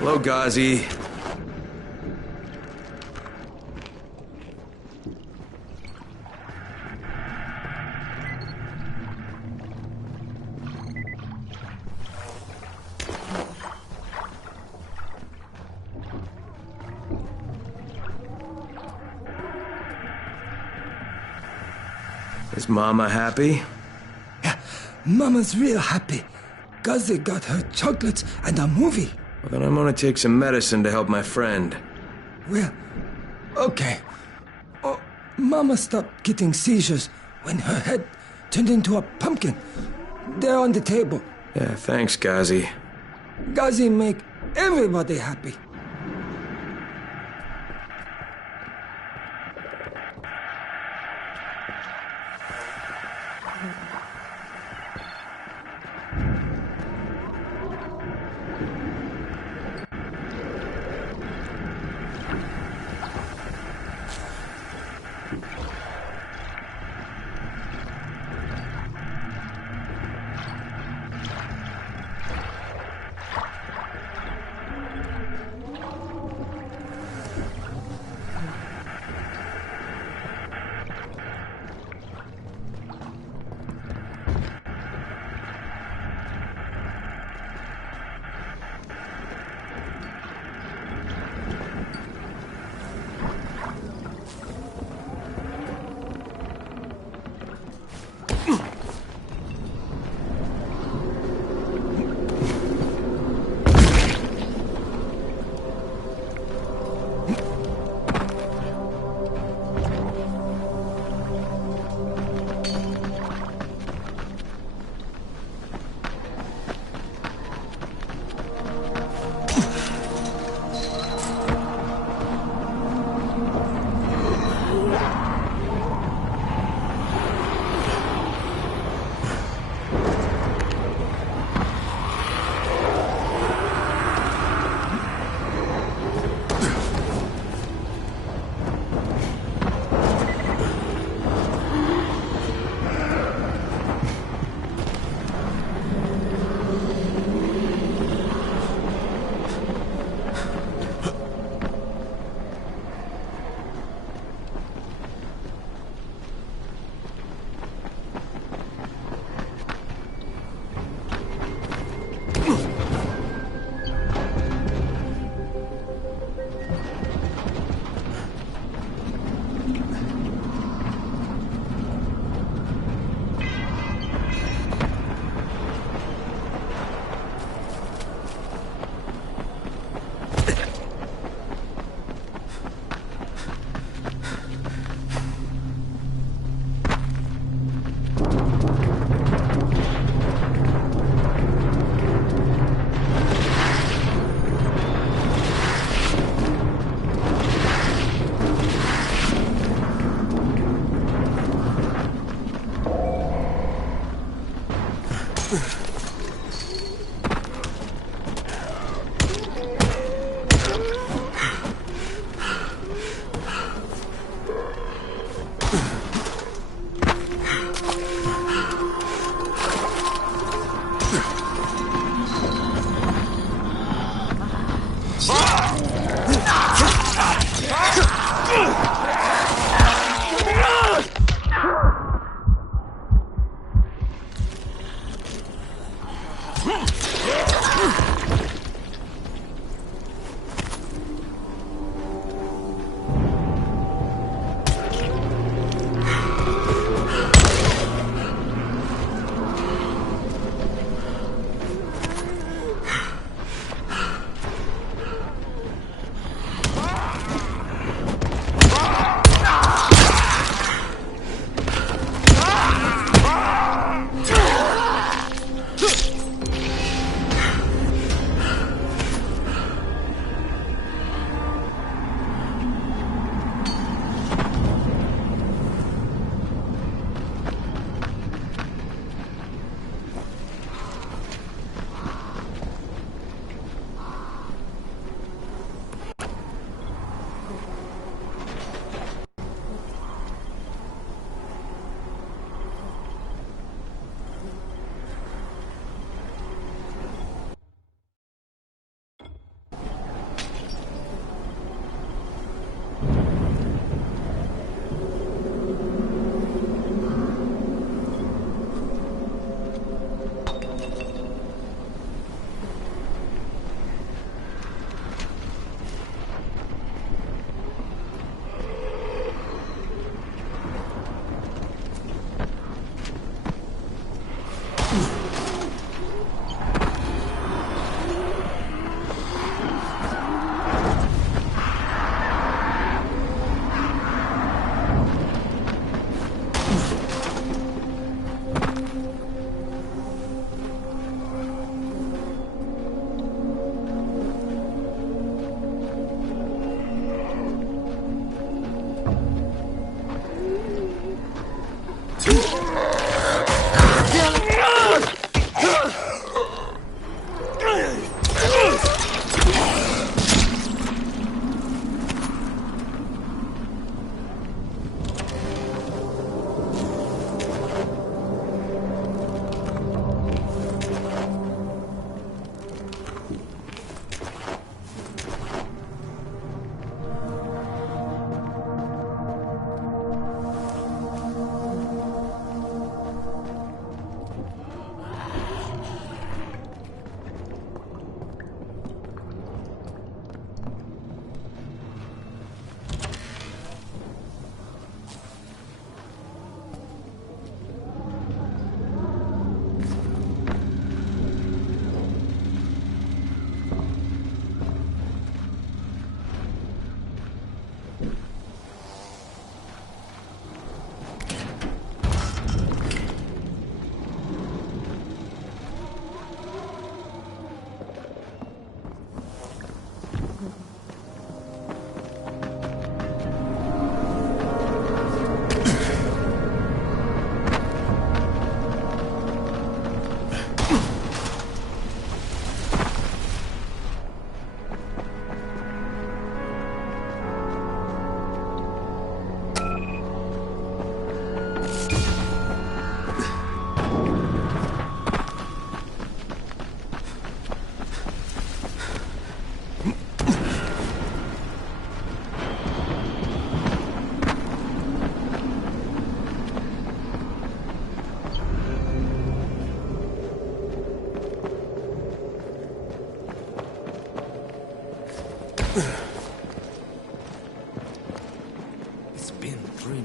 Hello, Ghazi. Is Mama happy? Yeah, Mama's real happy. Ghazi got her chocolates and a movie. Well, then I'm gonna take some medicine to help my friend. Well, okay. Oh, Mama stopped getting seizures when her head turned into a pumpkin. They're on the table. Yeah, thanks, Ghazi. Ghazi make everybody happy.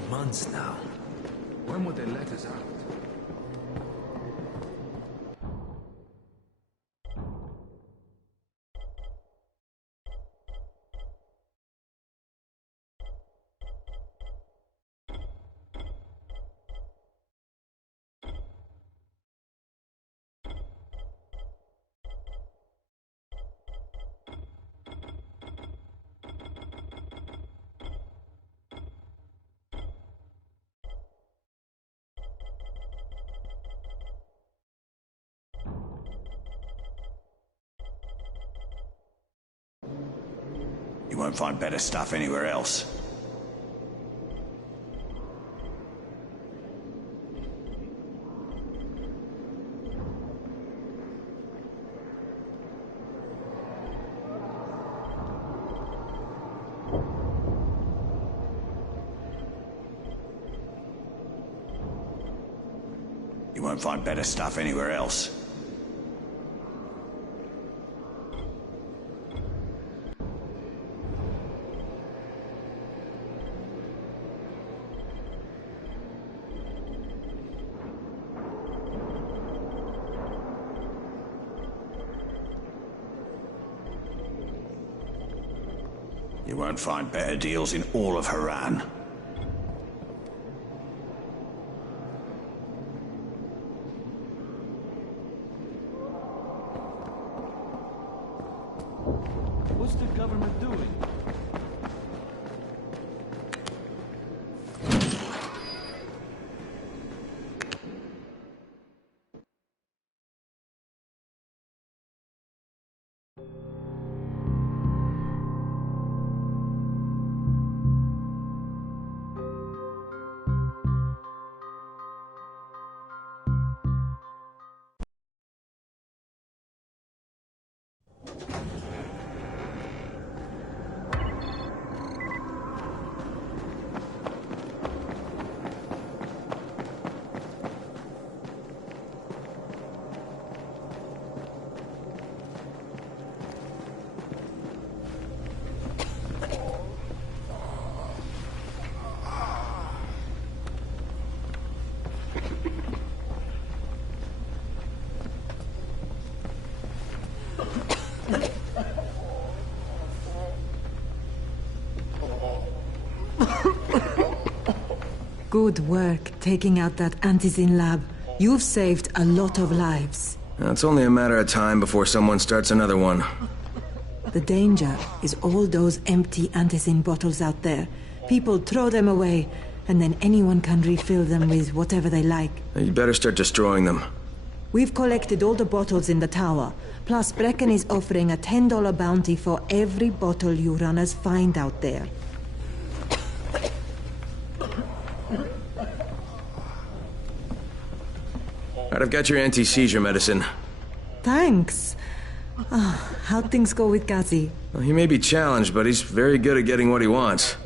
months now. When would they let us out? You won't find better stuff anywhere else. You won't find better stuff anywhere else. You won't find better deals in all of Haran. What's the government doing? Good work taking out that Antizin lab. You've saved a lot of lives. It's only a matter of time before someone starts another one. The danger is all those empty Antizin bottles out there. People throw them away, and then anyone can refill them with whatever they like. You better start destroying them. We've collected all the bottles in the tower. Plus, Brecken is offering a $10 bounty for every bottle you runners find out there. Alright, I've got your anti-seizure medicine. Thanks. Oh, how'd things go with Ghazi? Well, he may be challenged, but he's very good at getting what he wants.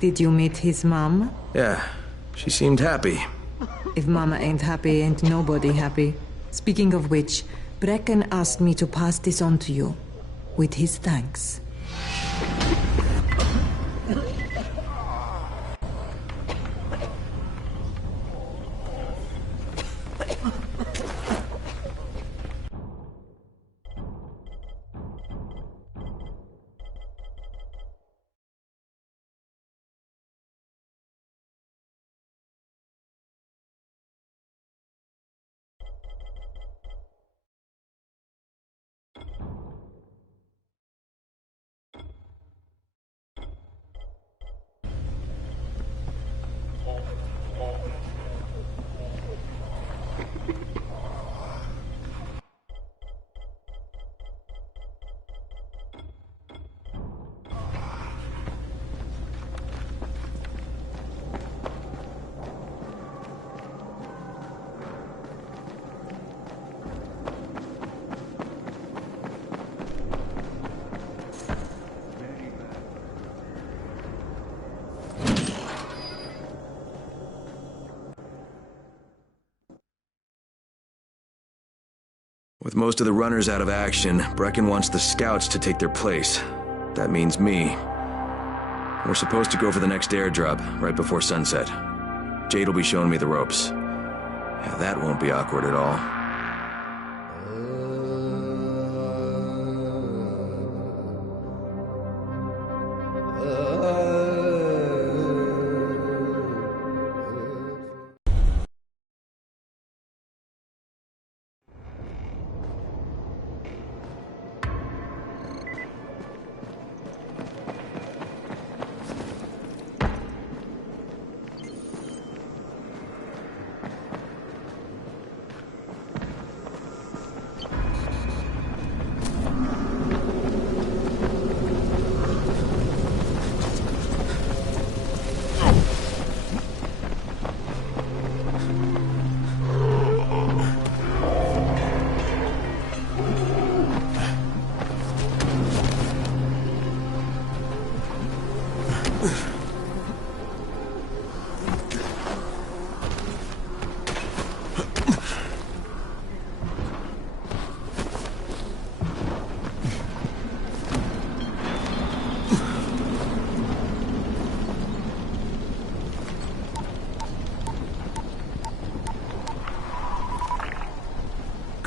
Did you meet his mom? Yeah, she seemed happy. If Mama ain't happy, ain't nobody happy. Speaking of which, Brecken asked me to pass this on to you, with his thanks. With most of the runners out of action, Brecken wants the scouts to take their place. That means me. We're supposed to go for the next airdrop right before sunset. Jade will be showing me the ropes. Yeah, that won't be awkward at all.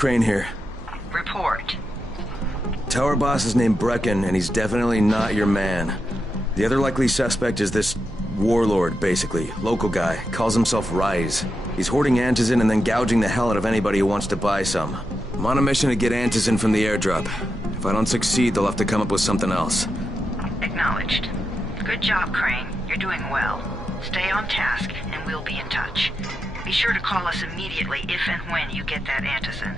Crane here. Report. Tower boss is named Brecken, and he's definitely not your man. The other likely suspect is this warlord, basically. Local guy. Calls himself Rise. He's hoarding Antizin and then gouging the hell out of anybody who wants to buy some. I'm on a mission to get Antizin from the airdrop. If I don't succeed, they'll have to come up with something else. Acknowledged. Good job, Crane. You're doing well. Stay on task, and we'll be in touch. Be sure to call us immediately if and when you get that Antizin.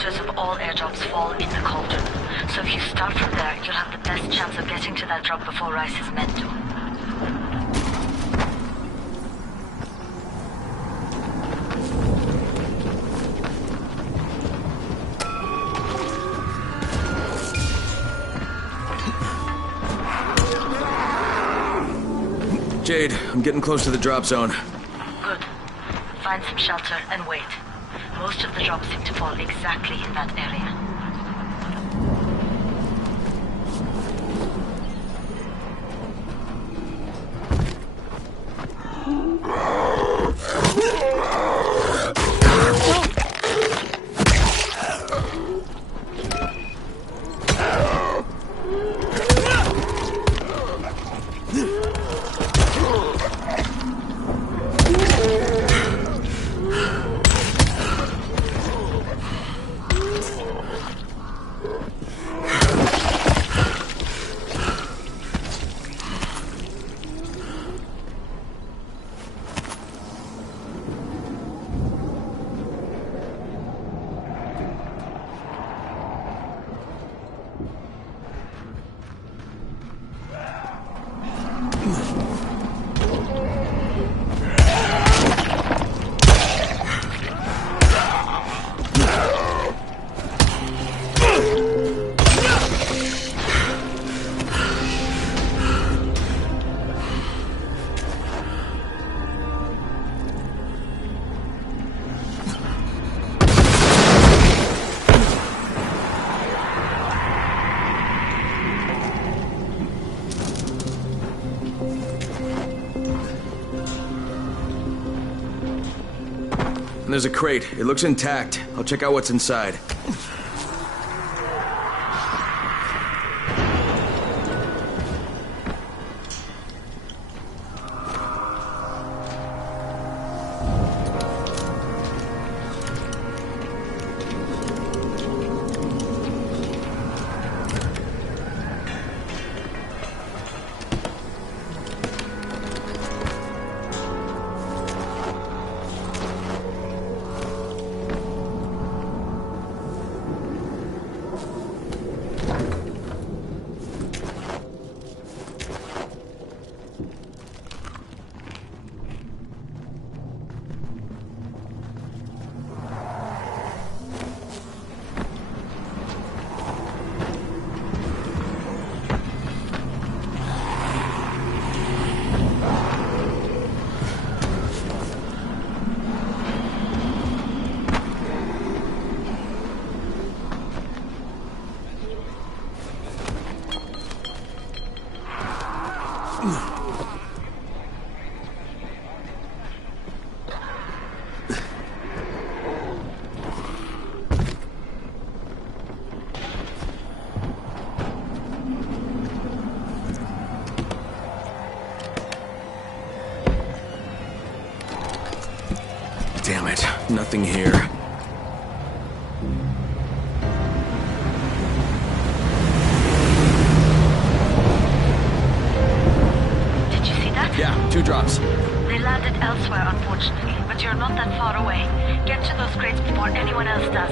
Of all airdrops fall in the cauldron. So if you start from there, you'll have the best chance of getting to that drop before Rice's men do. Jade, I'm getting close to the drop zone. Good. find some shelter and wait. Most of the drops seem to fall exactly in that area. There's a crate. It looks intact. I'll check out what's inside. Damn it, nothing here. Did you see that? Yeah, 2 drops. They landed elsewhere, unfortunately, but you're not that far away. Get to those crates before anyone else does.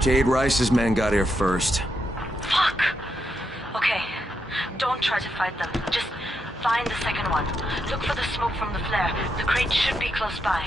Jade Rice's men got here first. Fuck! Okay, don't try to fight them. Just find the second one. Look for the smoke from the flare. The crate should be close by.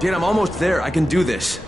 Dan, I'm almost there. I can do this.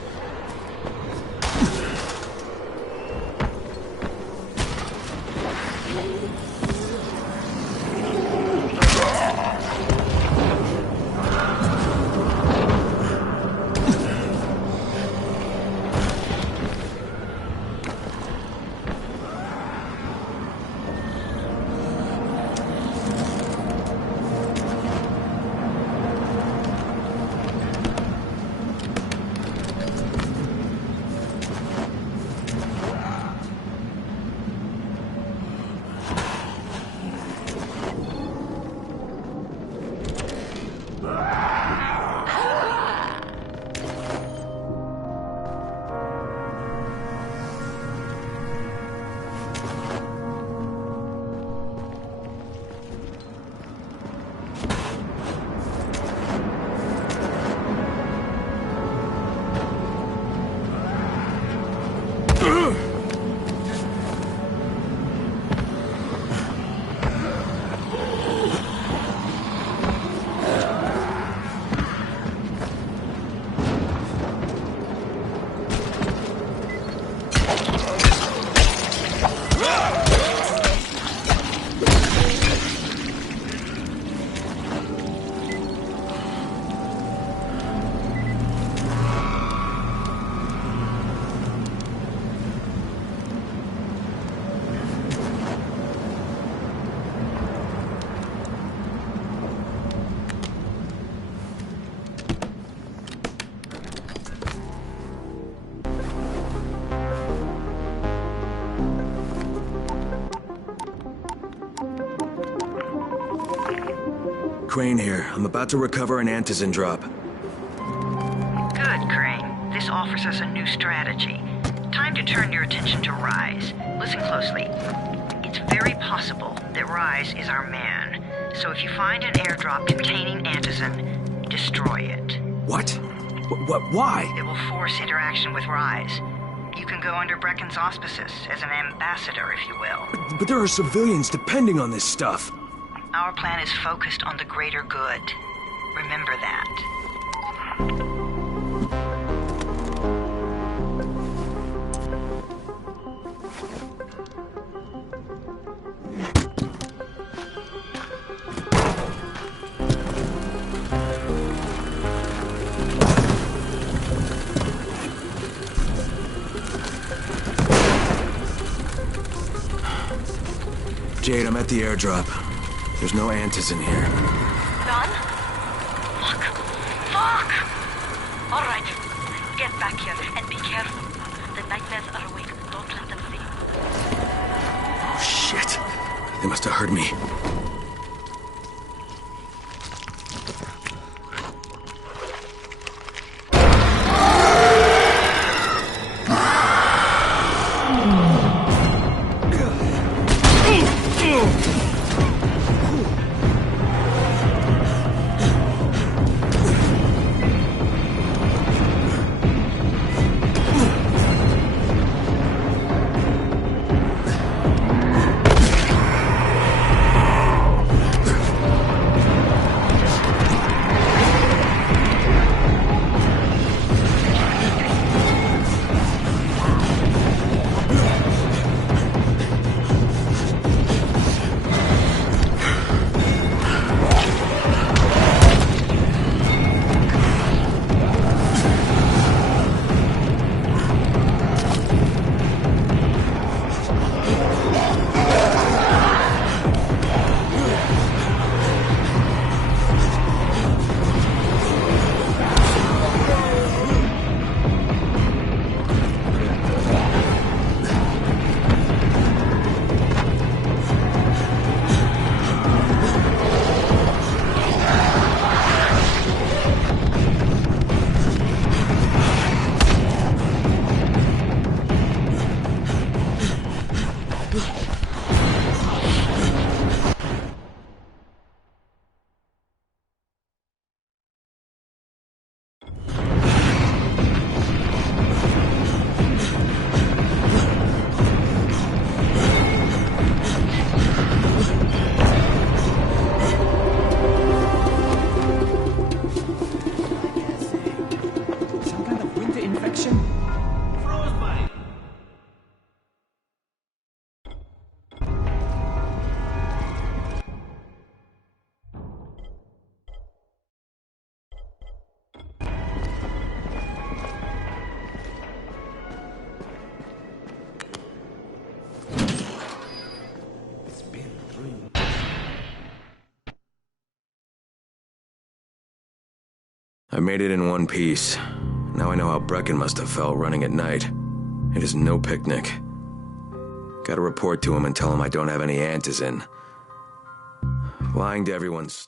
Crane here. I'm about to recover an Antizin drop. Good, Crane. This offers us a new strategy. Time to turn your attention to Rise. Listen closely. It's very possible that Rise is our man. So if you find an airdrop containing Antizin, destroy it. What? Why? It will force interaction with Rise. You can go under Brecken's auspices as an ambassador, if you will. But there are civilians depending on this stuff. Our plan is focused on the greater good. Remember that. Jade, I'm at the airdrop. There's no Antis in here. None? Fuck. Fuck! All right. Get back here and be careful. The nightmares are awake. Don't let them see you. Oh, shit. They must have heard me. I made it in one piece. Now I know how Brecken must have felt running at night. It is no picnic. Gotta report to him and tell him I don't have any Antis in. Lying to everyone's...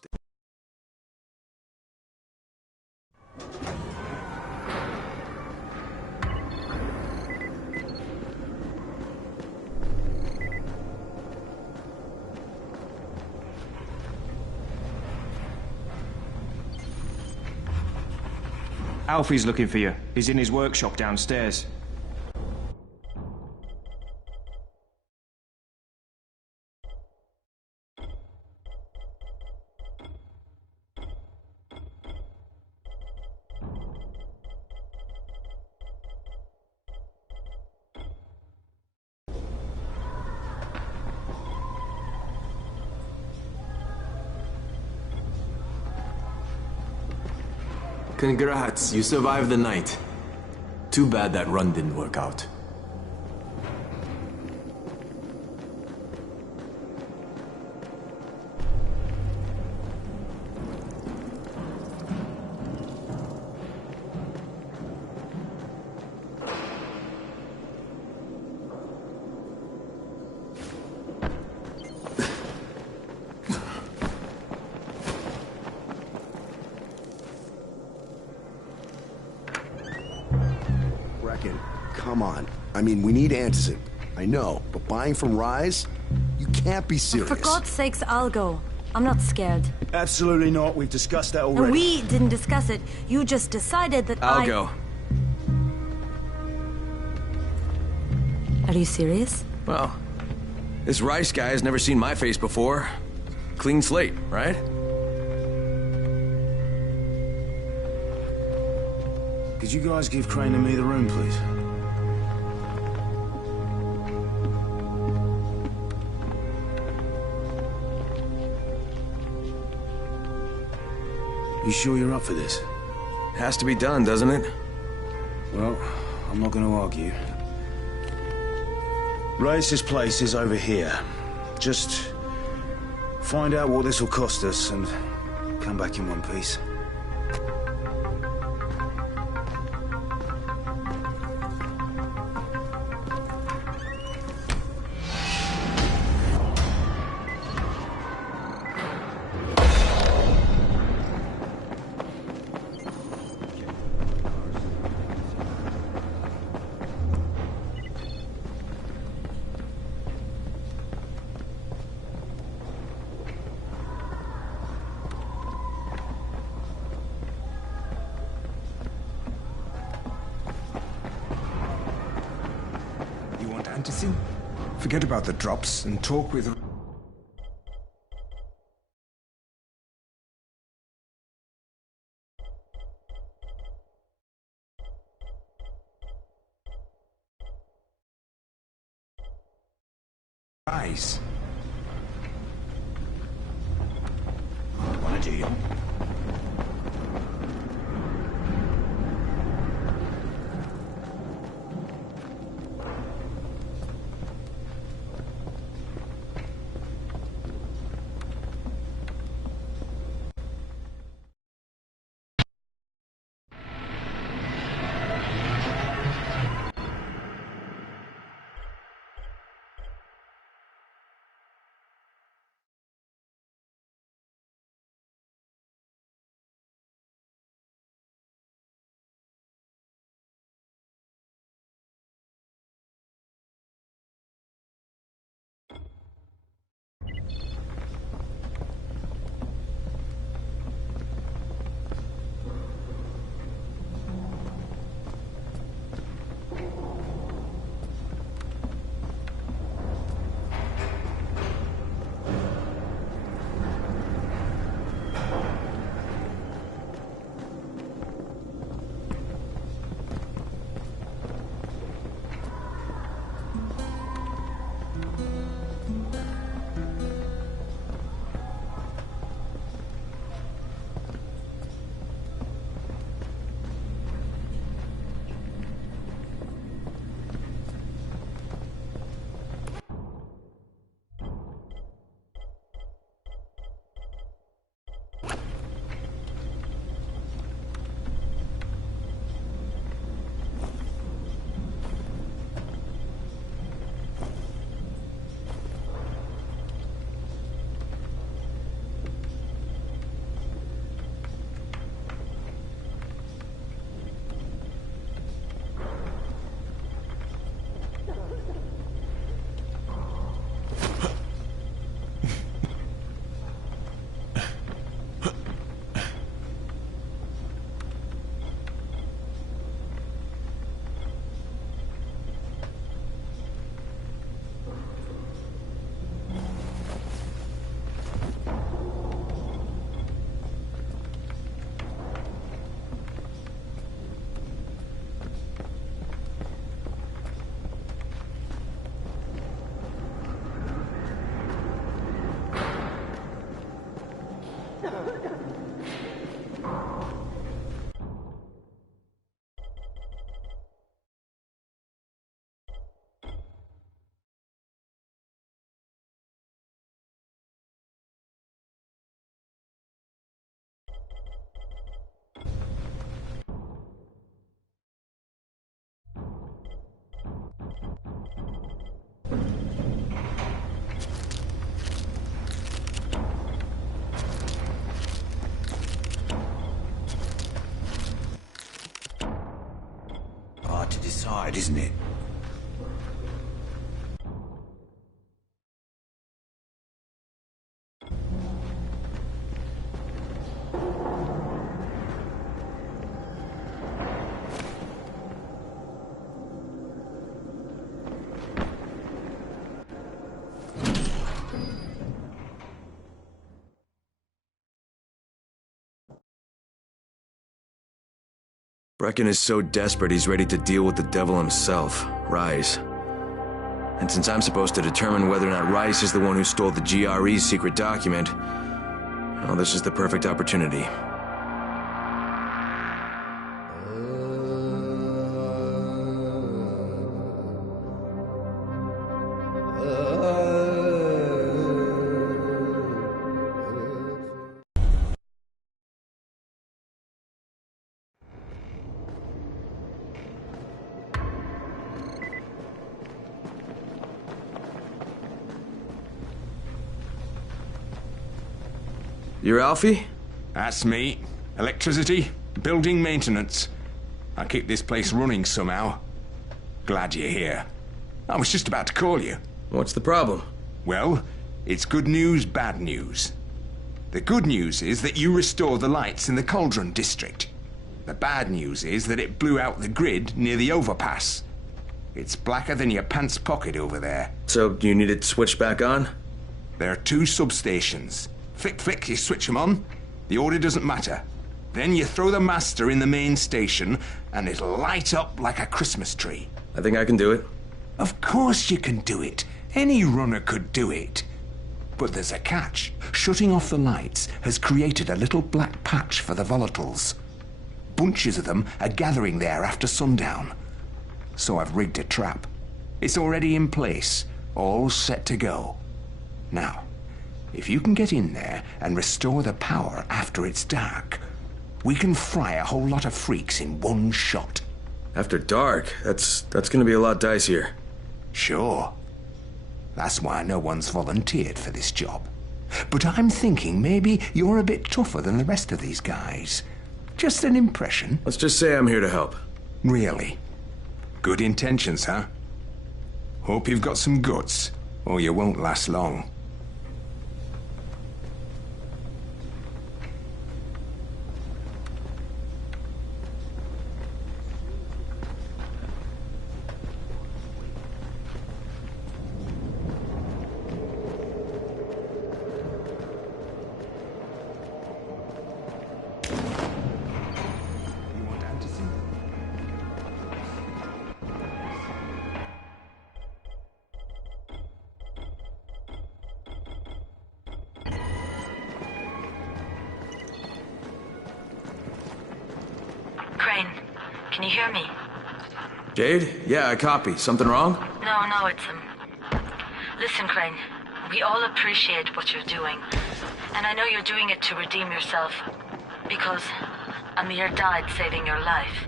Alfie's looking for you. He's in his workshop downstairs. Congrats, you survived the night. Too bad that run didn't work out. Come on. I mean, we need Antizin. I know, but buying from Rise? You can't be serious. For God's sakes, I'll go. I'm not scared. Absolutely not. We've discussed that already. And we didn't discuss it. You just decided that I'll go. Are you serious? Well, this Rice guy has never seen my face before. Clean slate, right? Could you guys give Crane and me the room, please? You sure you're up for this? Has to be done, doesn't it? Well, I'm not going to argue. Rice's place is over here. Just find out what this will cost us and come back in one piece. Anticene? Forget about the drops and talk with... Rise. Want a deal? Hard to decide, isn't it? Brecken is so desperate he's ready to deal with the devil himself, Rais. And since I'm supposed to determine whether or not Rais is the one who stole the GRE's secret document, well, this is the perfect opportunity. You're Alfie? That's me. Electricity, building maintenance. I keep this place running somehow. Glad you're here. I was just about to call you. What's the problem? Well, it's good news, bad news. The good news is that you restored the lights in the Cauldron district. The bad news is that it blew out the grid near the overpass. It's blacker than your pants pocket over there. So, do you need it switched back on? There are 2 substations. Flick, you switch them on. The order doesn't matter. Then you throw the master in the main station, and it'll light up like a Christmas tree. I think I can do it. Of course you can do it. Any runner could do it. But there's a catch. Shutting off the lights has created a little black patch for the volatiles. Bunches of them are gathering there after sundown. So I've rigged a trap. It's already in place, all set to go. Now, if you can get in there and restore the power after it's dark, we can fry a whole lot of freaks in one shot. After dark? That's gonna be a lot dicier. Sure. That's why no one's volunteered for this job. But I'm thinking maybe you're a bit tougher than the rest of these guys. Just an impression. Let's just say I'm here to help. Really? Good intentions, huh? Hope you've got some guts, or you won't last long. Can you hear me? Jade? Yeah, I copy. Something wrong? No, it's Listen, Crane. We all appreciate what you're doing. And I know you're doing it to redeem yourself. Because Amir died saving your life.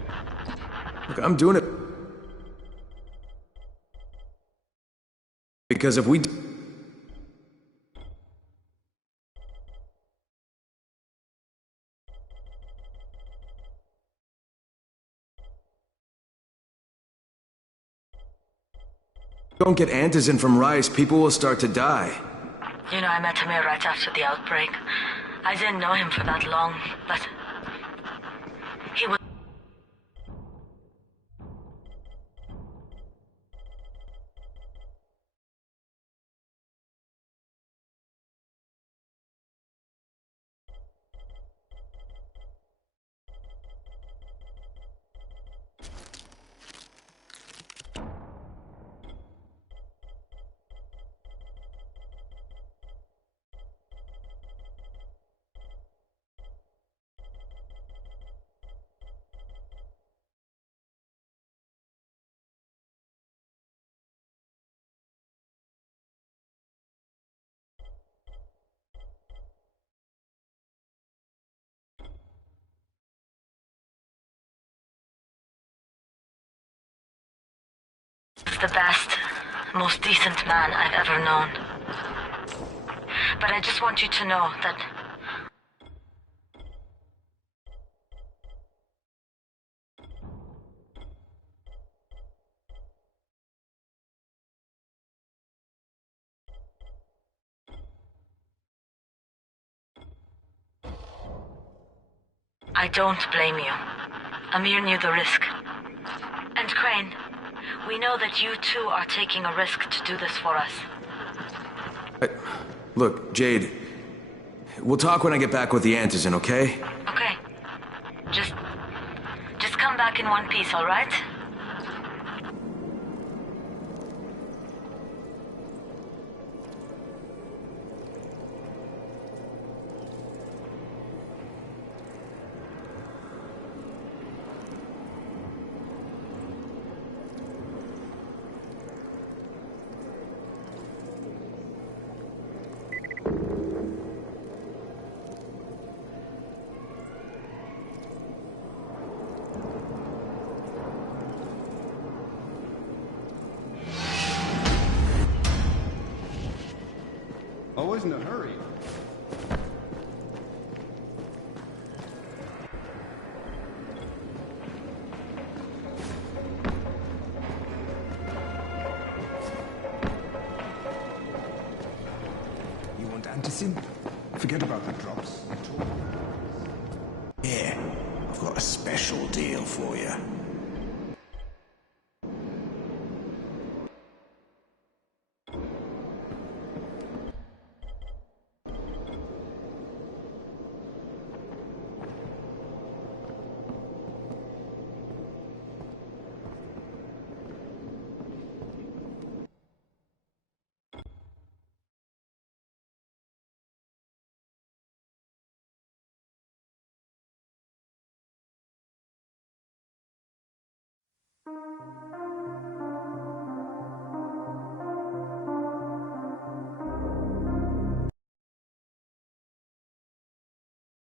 Look, I'm doing it because if we don't get Antizin from Rice, people will start to die. You know, I met Amir right after the outbreak. I didn't know him for that long, but he was... the best, most decent man I've ever known. But I just want you to know that I don't blame you. Amir knew the risk. And Crane, we know that you too are taking a risk to do this for us. Look, Jade, we'll talk when I get back with the Antizin, okay? Okay. Just come back in one piece, all right? Always in a hurry. Here, I've got a special deal for you.